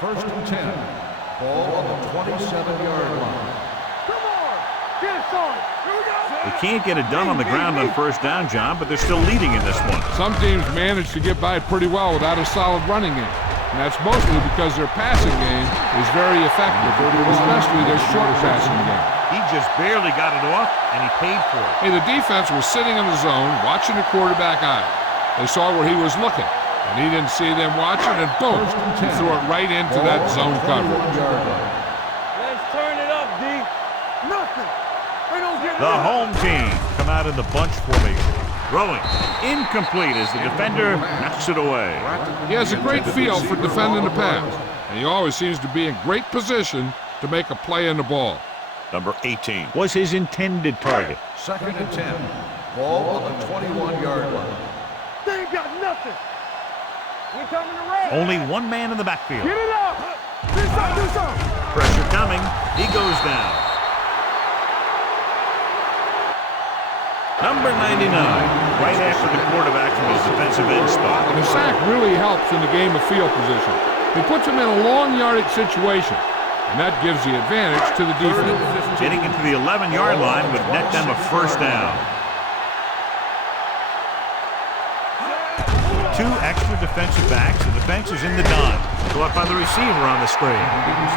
First and 10. Ball on the 27-yard line. Come on. Get us on. Here we go. They can't get it done on the ground on first down, John, but they're still leading in this one. Some teams manage to get by pretty well without a solid running game. And that's mostly because their passing game is very effective, especially their short passing game. He just barely got it off, and he paid for it. Hey, the defense was sitting in the zone, watching the quarterback eye. They saw where he was looking, and he didn't see them watching, and boom, he threw it right into that zone coverage. Let's turn it up, D. Nothing. We don't get The home team come out in the bunch formation. Throwing incomplete as the defender knocks it away. He has a great feel for defending the pass, and he always seems to be in great position to make a play in the ball. Number 18 was his intended target. Second and 10. Ball on the 21-yard line. They ain't got nothing. We coming to race. Only one man in the backfield. Get it up. Do something. Pressure coming. He goes down. Number 99, right after the quarterback from his defensive end spot. And the sack really helps in the game of field position. He puts him in a long yardage situation, and that gives the advantage to the defense. Getting into the 11-yard line would net them a first down. 2 extra defensive backs. The defense is in the dime. Caught by the receiver on the screen.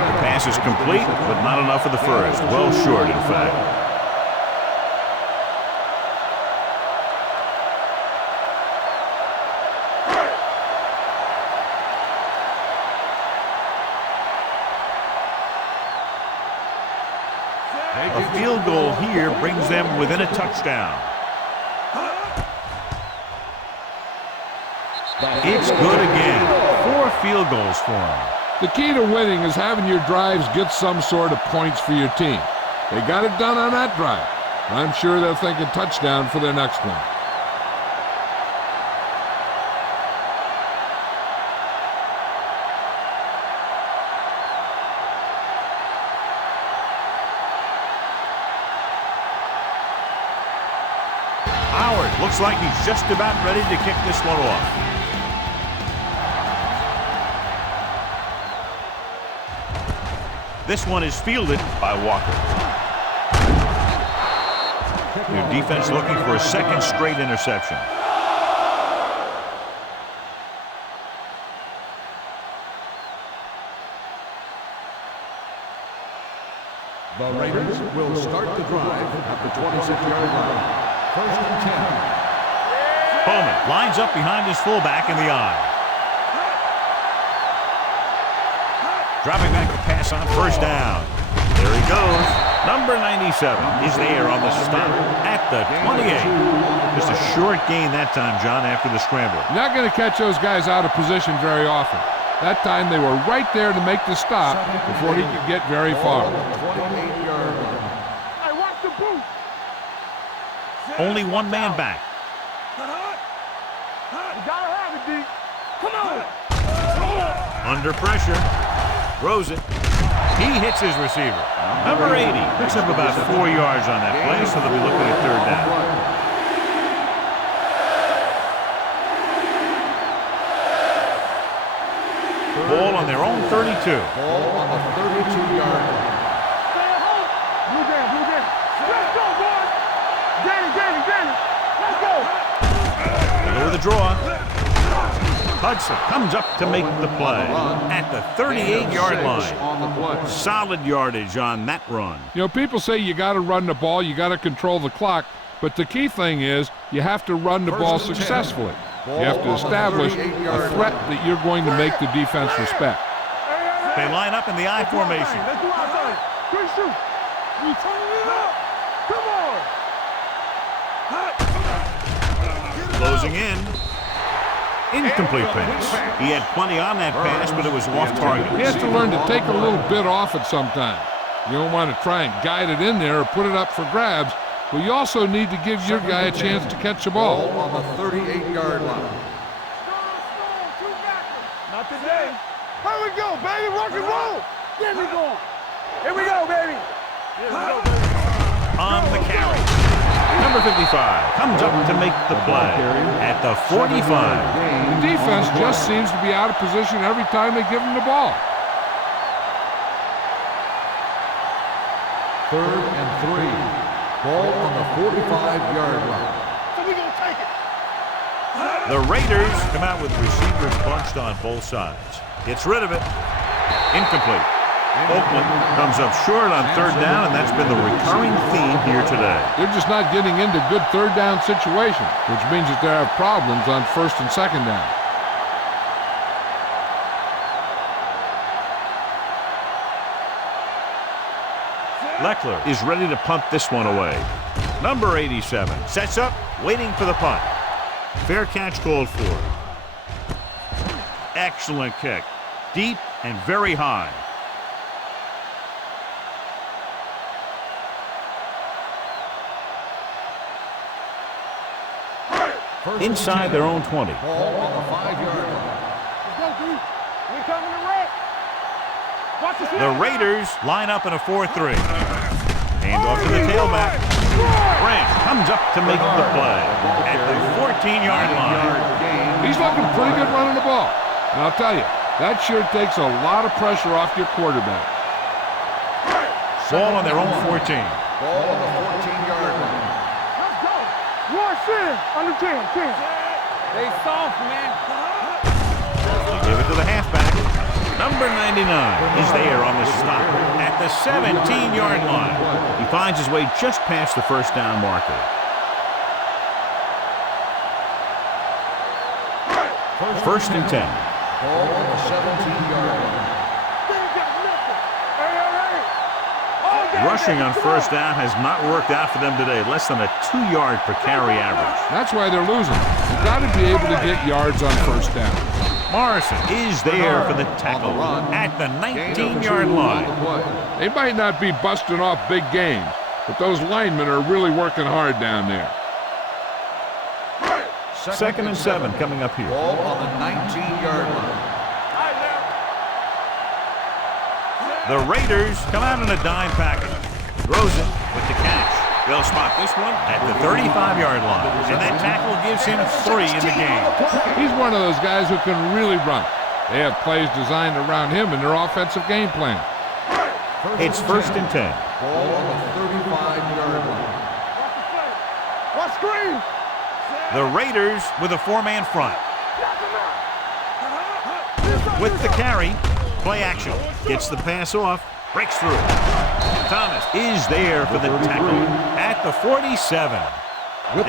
The pass is complete, but not enough for the first. Well short, in fact. A field goal here brings them within a touchdown. It's good again. 4 field goals for him. The key to winning is having your drives get some sort of points for your team. They got it done on that drive. I'm sure they're thinking touchdown for their next one. Howard looks like he's just about ready to kick this one off. This one is fielded by Walker. Their defense looking for a second straight interception. The Raiders will start the drive at the 26-yard line. First and 10. Bowman lines up behind his fullback in the eye. Dropping back to pass on first down. There he goes. Number 97 is there on the stop at the 28. Just a short gain that time, John, after the scramble. You're not going to catch those guys out of position very often. That time they were right there to make the stop before he could get very far. 28-yard line. Hey, watch the boot. Only one man back. You gotta have it, D. Come on. Under pressure. Throws it. He hits his receiver. Number 80 picks up about 4 yards on that play, so they'll be looking at third down. Ball on their own 32. Ball on the 32-yard line. Stay at home. Blue down, blue down. Let's go, boys. Danny. Let's go. They go with the draw. Hudson comes up to make the play at the 38-yard line. On the play. Solid yardage on that run. You know, people say you got to run the ball, you got to control the clock, but the key thing is you have to run the ball successfully. You have to establish a threat that you're going to make the defense respect. They line up in the I formation. Let's do outside. Good shoot. We turn it up. Come on. Closing in. Incomplete pass. He had plenty on that pass, but it was off target. He has to learn to take a little bit off it sometime. You don't want to try and guide it in there or put it up for grabs, but you also need to give your guy a chance to catch the ball. Ball on the 38-yard line. Not today. Here we go, baby. Rock and roll. There we go. Here we go, baby. On the carry. Number 55 comes up to make the play at the 45. The defense just seems to be out of position every time they give him the ball. Third and 3. Ball on the 45-yard line. So we gonna take it. The Raiders come out with receivers bunched on both sides. Gets rid of it. Incomplete. Oakland comes up short on third down, and that's been the recurring theme here today. They're just not getting into good third down situations, which means that they have problems on first and second down. Leckler is ready to punt this one away. Number 87 sets up, waiting for the punt. Fair catch called for. Excellent kick. Deep and very high. Inside their own 20. Ball on the 5-yard line. Let's go, D. We coming to wreck. Watch the The Raiders line up in a 4-3. Hand off to the tailback. Grant comes up to make the play at the 14-yard line. He's looking pretty good running the ball. And I'll tell you, that sure takes a lot of pressure off your quarterback. Ball on their own 14. Ball on the 14-yard line. Let's go. One sin. Under 10. They soft, man. Give it to the halfback. Number 99 is there on the stop at the 17-yard line. He finds his way just past the first down marker. First and 10. Ball on the 17-yard line. Rushing on first down has not worked out for them today. Less than a 2-yard per carry average. That's why they're losing. You've got to be able to get yards on first down. Morrison is there for the tackle at the 19-yard line. They might not be busting off big games, but those linemen are really working hard down there. Second and 7 coming up here. Ball on the 19-yard line. The Raiders come out in a dime package. Throws it with the catch. They'll spot this one at the 35-yard line. And that tackle gives him 3 in the game. He's one of those guys who can really run. They have plays designed around him in their offensive game plan. It's first and 10. Ball on the 35-yard line. Watch screen. The Raiders with a 4-man front. With the carry, play action. Gets the pass off, breaks through. Thomas is there for the tackle at the 47.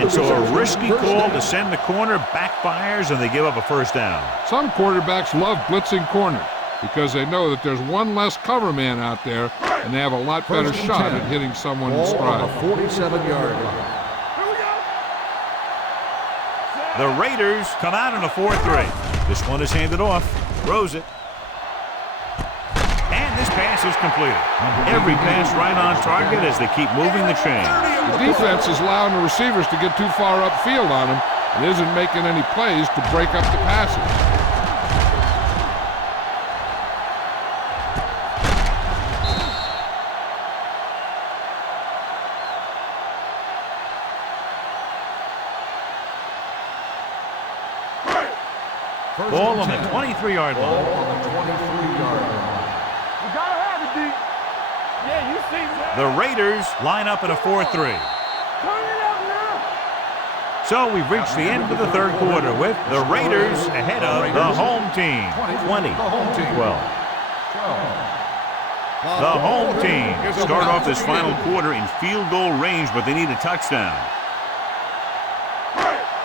And so a risky call to send the corner backfires, and they give up a first down. Some quarterbacks love blitzing corners because they know that there's one less cover man out there, and they have a lot better shot at hitting someone in stride. Ball on the 47-yard line. The Raiders come out in a 4-3. This one is handed off. Throws it. And this pass is completed. Every pass right on target as they keep moving the chain. The defense is allowing the receivers to get too far upfield on him and isn't making any plays to break up the passes. Ball on the 23-yard Ball line. on the 23-yard line. You gotta have it, D. Yeah, you see that. The Raiders line up in a 4-3. Turn it up now. So we've reached the end of the third quarter with the Raiders ahead of the home team, 20-12. The home team start off this final quarter in field goal range, but they need a touchdown.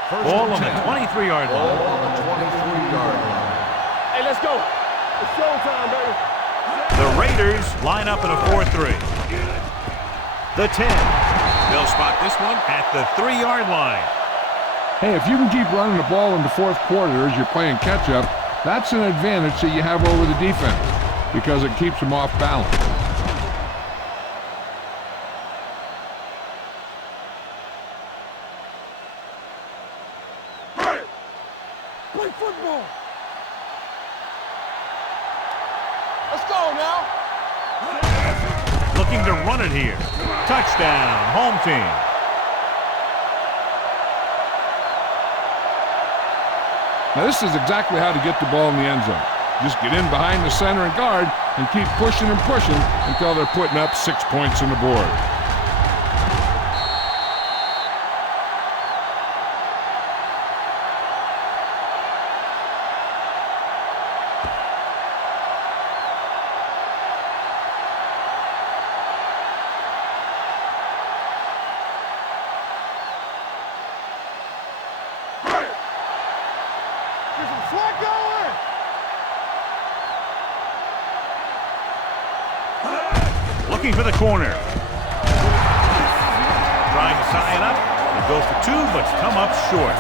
Ball on the 23-yard Ball line. on the 23-yard line. Hey, let's go. It's showtime, baby. The Raiders line up in a 4-3. The 10. They'll spot this one at the 3-yard line. Hey, if you can keep running the ball in the fourth quarter as you're playing catch-up, that's an advantage that you have over the defense because it keeps them off balance. Play football. Let's go now. Looking to run it here. Touchdown, home team. Now this is exactly how to get the ball in the end zone. Just get in behind the center and guard and keep pushing and pushing until they're putting up 6 points on the board. Get some slack going. Looking for the corner. Trying to tie it up. They go for 2, but come up short.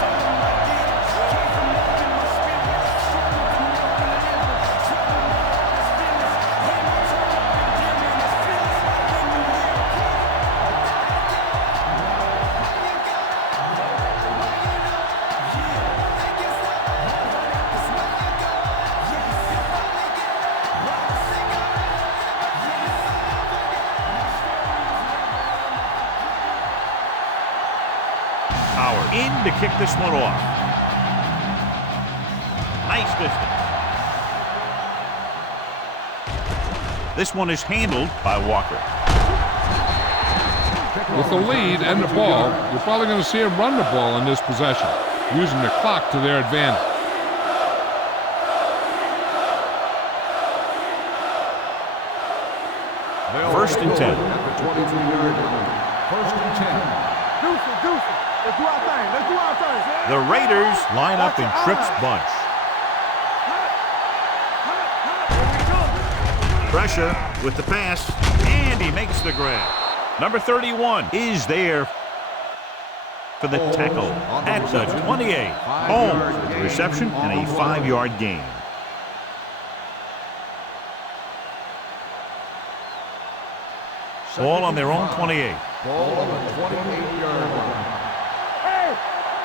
In to kick this one off. Nice distance. This one is handled by Walker. With the lead and the ball, you're probably going to see them run the ball in this possession, using the clock to their advantage. First and 10. At the 23-yard line. First and 10. Deuce it. Let's do our thing. Let's do our thing. The Raiders line up in Tripp's bunch. Pressure with the pass, and he makes the grab. Number 31 is there for the tackle at the 28. Holmes with the reception and a 5-yard gain. Ball on their own 28. Ball on the 28-yard line. Hey,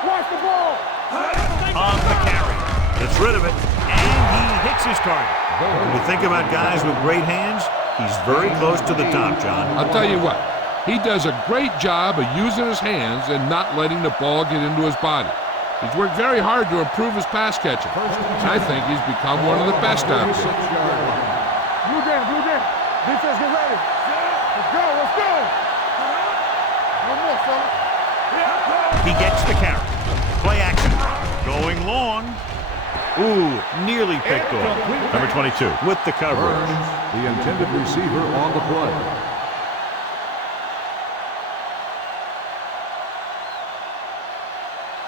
watch the ball. On the carry. Gets rid of it, and he hits his target. When you think about guys with great hands, he's very close to the top, John. I'll tell you what, he does a great job of using his hands and not letting the ball get into his body. He's worked very hard to improve his pass catching. I think he's become one of the best out there. Blue down. Defense, get ready. Let's go. One more, fella. He gets the carry. Play action. Going long. Ooh, nearly picked off. Number 22 with the coverage. Burns, the intended receiver on the play.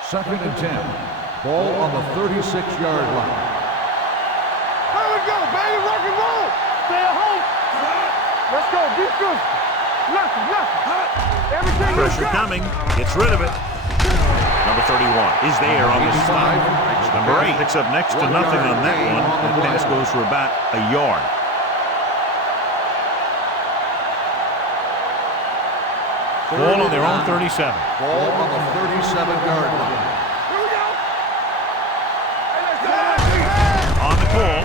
Second and 10. Ball on the 36-yard line. Here we go, baby. Rock and roll. Stay at home. Let's go. Be good. Nothing. Everything you Pressure got. coming. Gets rid of it. Number 31 is there on the stop. Number 8 picks up next to nothing on that one. The pass goes for about a yard. Ball on their own 37. Ball on the 37-yard line. Here we go. On the call.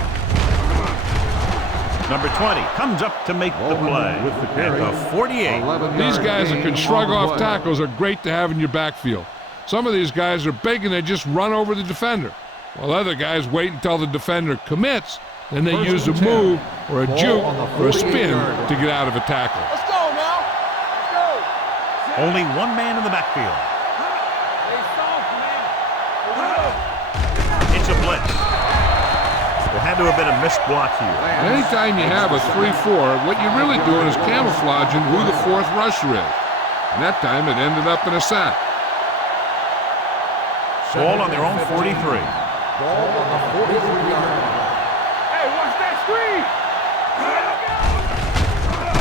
Number 20 comes up to make the play with the at carry. the 48. These guys that can shrug off tackles are great to have in your backfield. Some of these guys are big and they just run over the defender, while other guys wait until the defender commits, then they use a move or a juke or a spin to get out of a tackle. Let's go now. Let's go. Only one man in the backfield. Hey, soft, man. It's a blitz. There had to have been a missed block here. Anytime you have a 3-4, what you're really doing is camouflaging who the fourth rusher is. And that time it ended up in a sack. Ball on their own 43. Ball on the 43-yard line. Hey, watch that screen.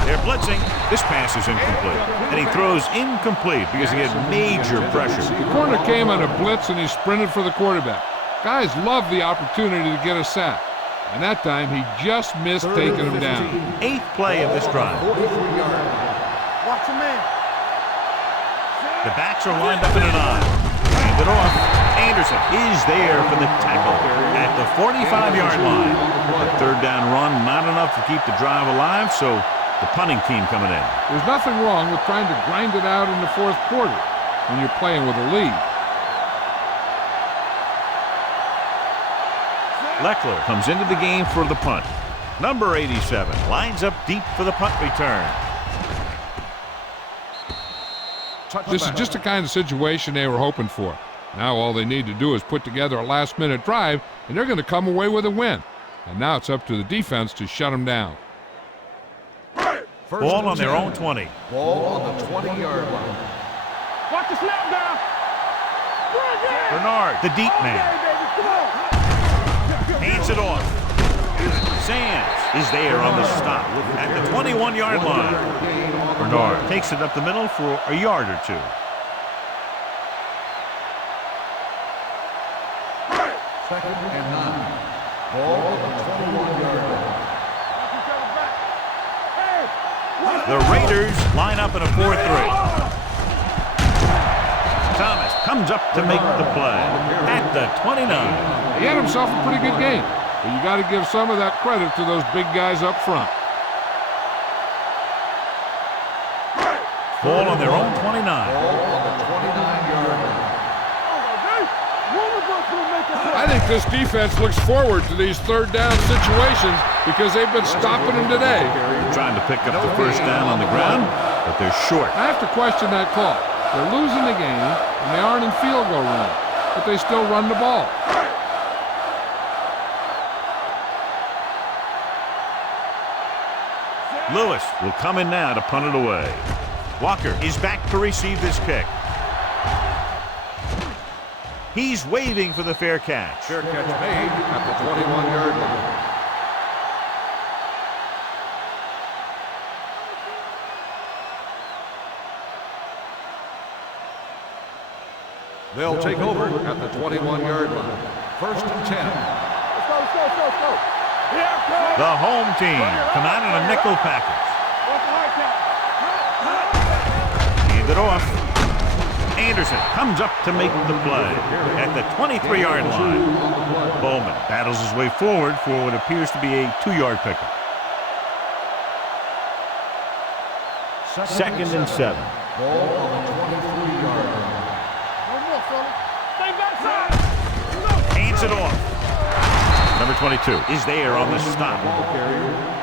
They're blitzing. This pass is incomplete. And he throws incomplete because he had major pressure. The corner came on a blitz and he sprinted for the quarterback. Guys love the opportunity to get a sack. And that time he just missed taking him down. 8th play of this drive. 43-yard line. Watch your man. The backs are lined up in an eye. Hand it off. Anderson is there for the tackle at the 45-yard line. The third down run, not enough to keep the drive alive, so the punting team coming in. There's nothing wrong with trying to grind it out in the fourth quarter when you're playing with a lead. Leckler comes into the game for the punt. Number 87 lines up deep for the punt return. This is just the kind of situation they were hoping for. Now all they need to do is put together a last-minute drive, and they're going to come away with a win. And now it's up to the defense to shut them down. Ball on their own 20. Ball on the 20-yard line. Watch the snap down. Bernard, the deep Okay, man, baby, come on. hands it off. Sands is there on the stop at the 21-yard line. Bernard takes it up the middle for a yard or two. Second and 9. Ball on the 21-yard line. The Raiders line up in a 4-3. Thomas comes up to make the play at the 29. He had himself a pretty good game, but you got to give some of that credit to those big guys up front. Ball on their own 29. Ball on the 29-yard line. I think this defense looks forward to these third down situations because they've been stopping them today. They're trying to pick up the first down on the ground, but they're short. I have to question that call. They're losing the game, and they aren't in field goal range, but they still run the ball. Lewis will come in now to punt it away. Walker is back to receive this kick. He's waving for the fair catch. Fair catch made at the 21-yard line. They'll take over at the 21-yard line. First and 10. Let's go. Here The home team come out in a nickel package. it off. Anderson comes up to make the play at the 23-yard line. Bowman battles his way forward for what appears to be a 2-yard pickup. 2nd and 7. Ball on the 23-yard line. Stay backside. Hands it off. Number 22 is there on the stop.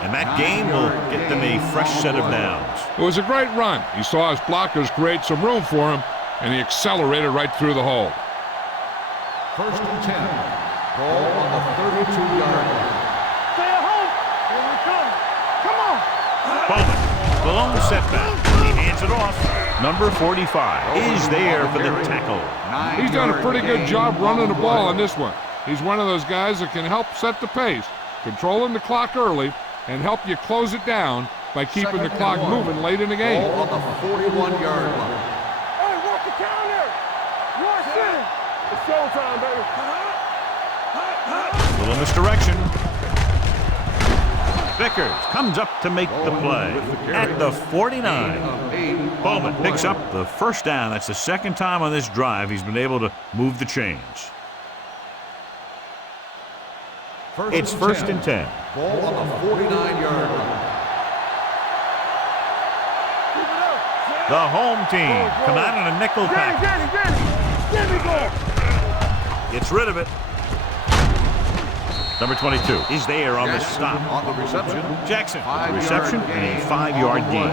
And that gain will get them a fresh set of downs. It was a great run. He saw his blockers create some room for him, and he accelerated right through the hole. 1st and 10. Ball on the 32-yard line. Stay at home. Here we come. Come on. Bowman, the lone setback. He hands it off. Number 45 is there for the tackle. He's done a pretty good job running the ball on this one. He's one of those guys that can help set the pace, controlling the clock early, and help you close it down by keeping the clock moving late in the game. Ball on the 41-yard line. Hey, work the counter. Rush in. It's showtime, baby. Little misdirection. Vickers comes up to make the play at the 49. Bowman picks up the first down. That's the 2nd time on this drive he's been able to move the chains. It's 1st and 10. Ball on the 49-yard line. The home team come out in a nickel package. Get me going. Gets rid of it. Number 22 is there on the stop. On the reception. Jackson, Five-yard reception and a 5-yard gain.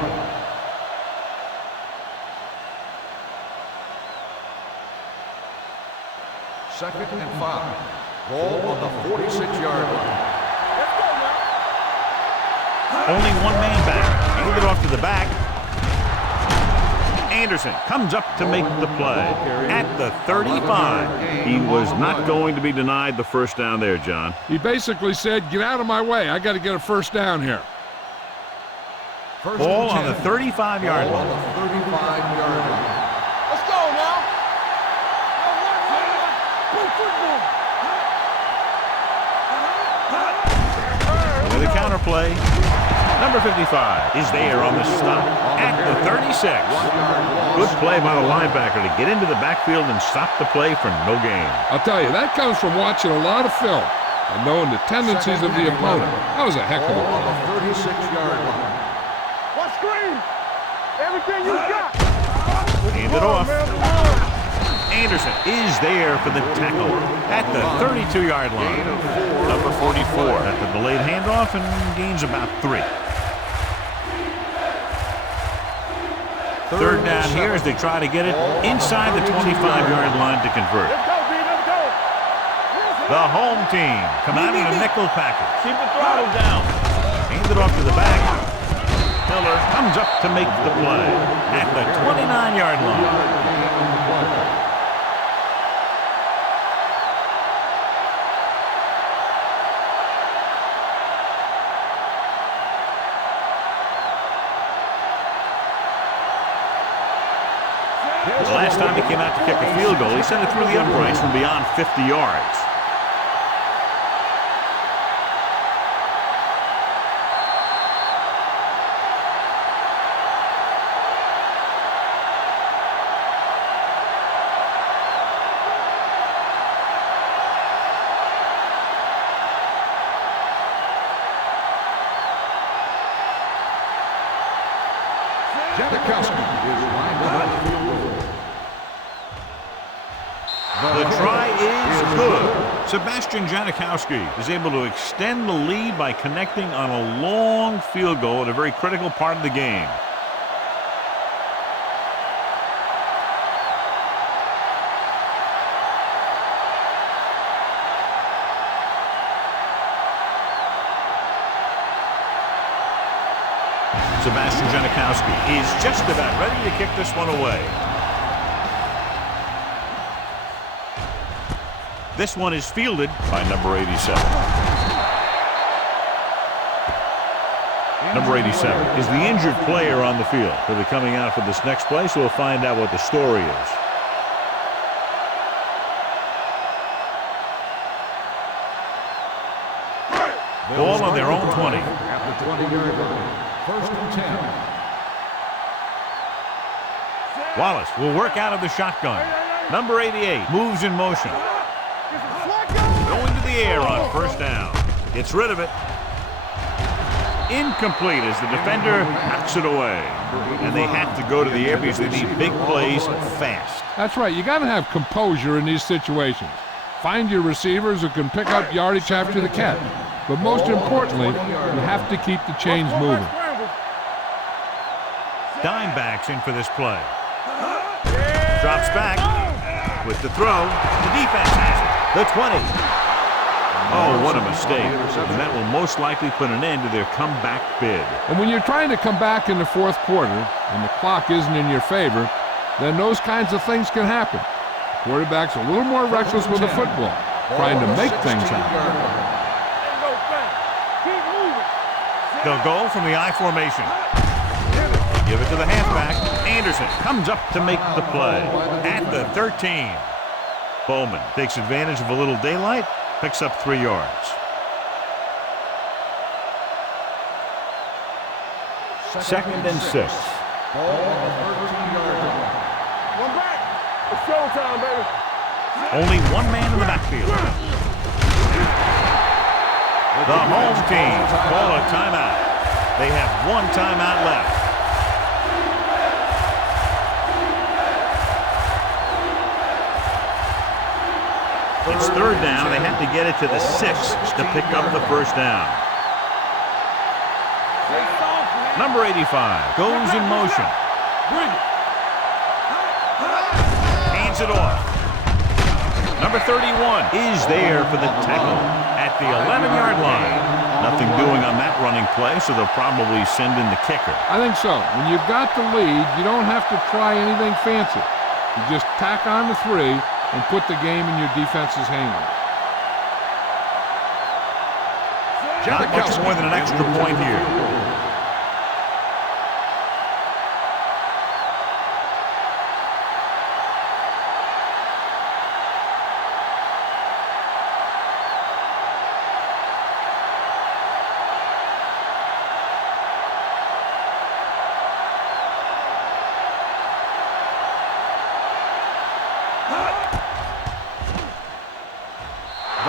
Second and 5. Ball on the 46-yard line. Only one man back. Hand it off to the back. Anderson comes up to make the play at the 35. He was not going to be denied the first down there, John. He basically said, get out of my way. I got to get a first down here. Ball on the 35-yard Ball on line. the 35-yard line. Let's go now. Play football. With a counter play. Number 55 is there on the stop at the 36. Good play by the linebacker to get into the backfield and stop the play for no gain. I'll tell you, that comes from watching a lot of film and knowing the tendencies of the opponent. That was a heck of a Ball on play. the 36-yard line. What screen? Everything you got. Hand it off. Anderson is there for the tackle at the 32-yard line. Number 44 at the delayed handoff and gains about 3. 3rd down here as they try to get it inside the 25-yard line to convert. Let's go, B. Let's go. The home team come out in a nickel package. Keep the throttle down. Hand it off to the back. Miller comes up to make the play at the 29-yard line. The last time he came out to kick a field goal, he sent it through the uprights from beyond 50 yards. Janikowski is lined up at the field goal. The try is good. Sebastian Janikowski is able to extend the lead by connecting on a long field goal at a very critical part of the game. Sebastian Janikowski is just about ready to kick this one away. This one is fielded by number 87. Number 87 is the injured player on the field. He'll be coming out for this next play, so we'll find out what the story is. Ball on their own 20. At the 20-yard line. 1st and 10. Wallace will work out of the shotgun. Number 88 moves in motion. Going to the air on first down. Gets rid of it. Incomplete as the defender knocks it away. And they have to go to the air because they need big plays fast. That's right. You got to have composure in these situations. Find your receivers who can pick up yardage after the catch. But most importantly, you have to keep the chains moving. Dime backs in for this play. Drops back with the throw. The defense has it. The 20. Oh, what a mistake. And that will most likely put an end to their comeback bid. And when you're trying to come back in the fourth quarter and the clock isn't in your favor, then those kinds of things can happen. The quarterback's a little more reckless with the football, trying to make things happen. They'll go from the I formation. Give it to the halfback. Anderson comes up to make the play at the 13. Bowman takes advantage of a little daylight, picks up 3 yards. Second and 6. One back. It's showtime, baby. Only one man in the backfield. The home team call a timeout. They have one timeout left. It's third down. They have to get it to the 6 to pick up the first down. Number 85 goes in motion. Hands it off. Number 31 is there for the tackle at the 11-yard line. Nothing doing on that running play, so they'll probably send in the kicker. I think so. When you've got the lead, you don't have to try anything fancy. You just tack on the 3 and put the game in your defense's hands. Not much more than an extra point here.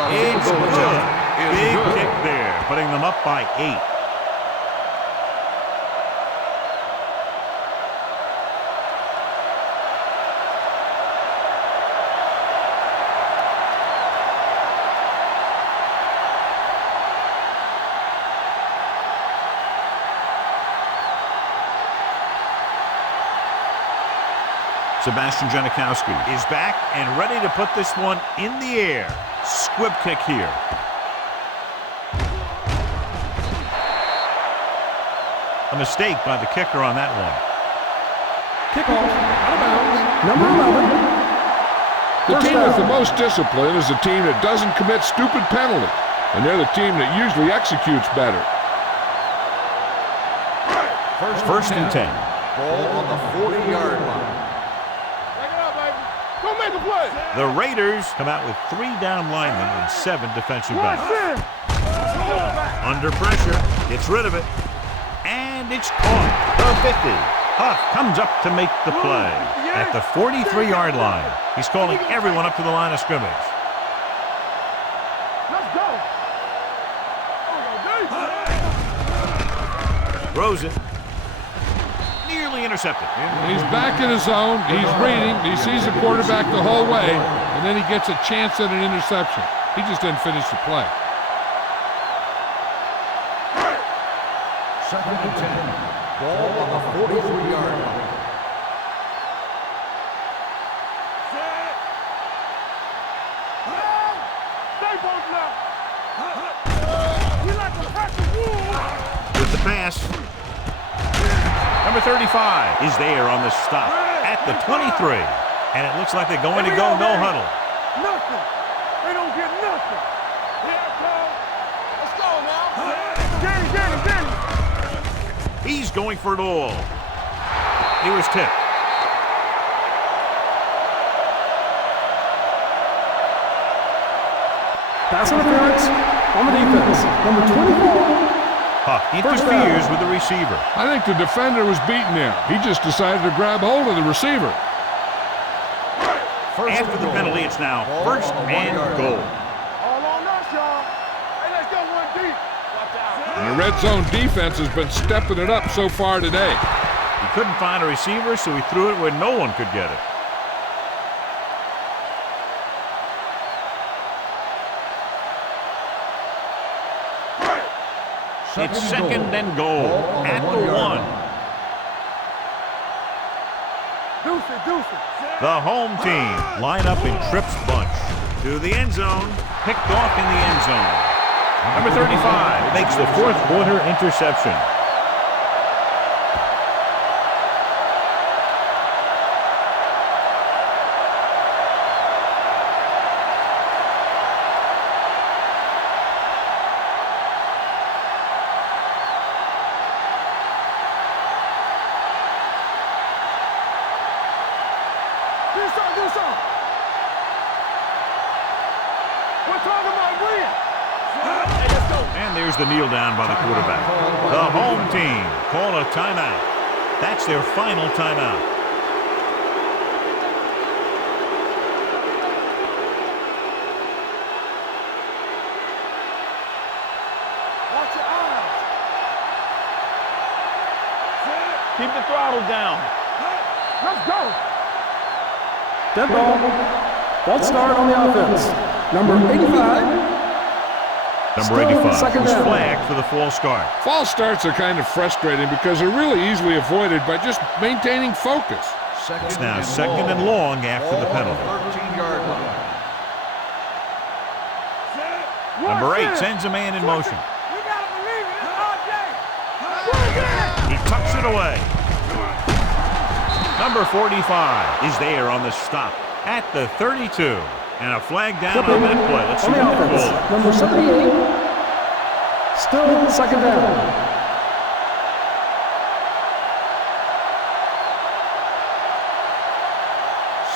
It's good. Big kick there, putting them up by 8. Sebastian Janikowski is back and ready to put this one in the air. Squib kick here. A mistake by the kicker on that one. Kickoff, out of bounds, number 11. The team with the most discipline is the team that doesn't commit stupid penalties, and they're the team that usually executes better. First and 10. Ball on the 40-yard line. The Raiders come out with 3 down linemen and 7 defensive backs. Under pressure, gets rid of it, and it's caught. The 50. Huff comes up to make the play at the 43-yard line. He's calling everyone up to the line of scrimmage. Let's go. Throws it. Nearly intercepted. He's back in his zone. He's reading. He sees the quarterback the whole way, and then he gets a chance at an interception. He just didn't finish the play. Second and 10. Ball on the 43-yard line. With the pass. Number 35 is there on the stop at the 23. And it looks like they're going to go no huddle. Nothing. They don't get nothing. Let's go now. Get him. He's going for it all. He was tipped. Pass interference on the defense. Number 24. Huff interferes with the receiver. I think the defender was beaten there. He just decided to grab hold of the receiver. After the penalty, it's now first and goal. All on us, y'all. Hey, let's go one deep. Watch out. And the red zone defense has been stepping it up so far today. He couldn't find a receiver, so he threw it where no one could get it. It's second and goal at the 1. Deuces. The home team line up in Tripp's bunch. To the end zone. Picked off in the end zone. Number 35 makes the fourth quarter interception. Do something. We're talking about win. Hey, let's go. And there's the kneel down by the quarterback. The home team call a timeout. That's their final timeout. Watch your eyes. Keep the throttle down. Let's go. Dead ball. False start on the offense. Number 85. Number 85 is flagged for the false start. False starts are kind of frustrating because they're really easily avoided by just maintaining focus. It's now second and long after the penalty. 13-yard line. Number 8 sends a man in motion. You gotta believe it. It's RJ. He tucks it away. Number 45 is there on the stop at the 32. And a flag down on that play. Let's see On the what the offense. goal. Number 78. Still second down.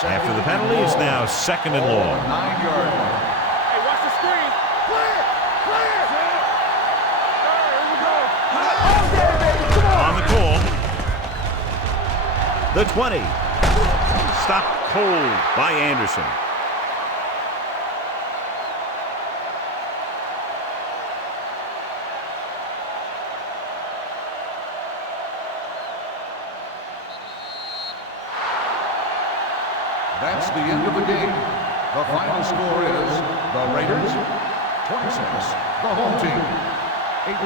After the penalty, it's now second and long. 9-yard line. Hey, watch the screen. Clear. Here we go. On the call. The 20. Stopped cold by Anderson. That's the end of the game. The final score is the Raiders 26, the home team 18.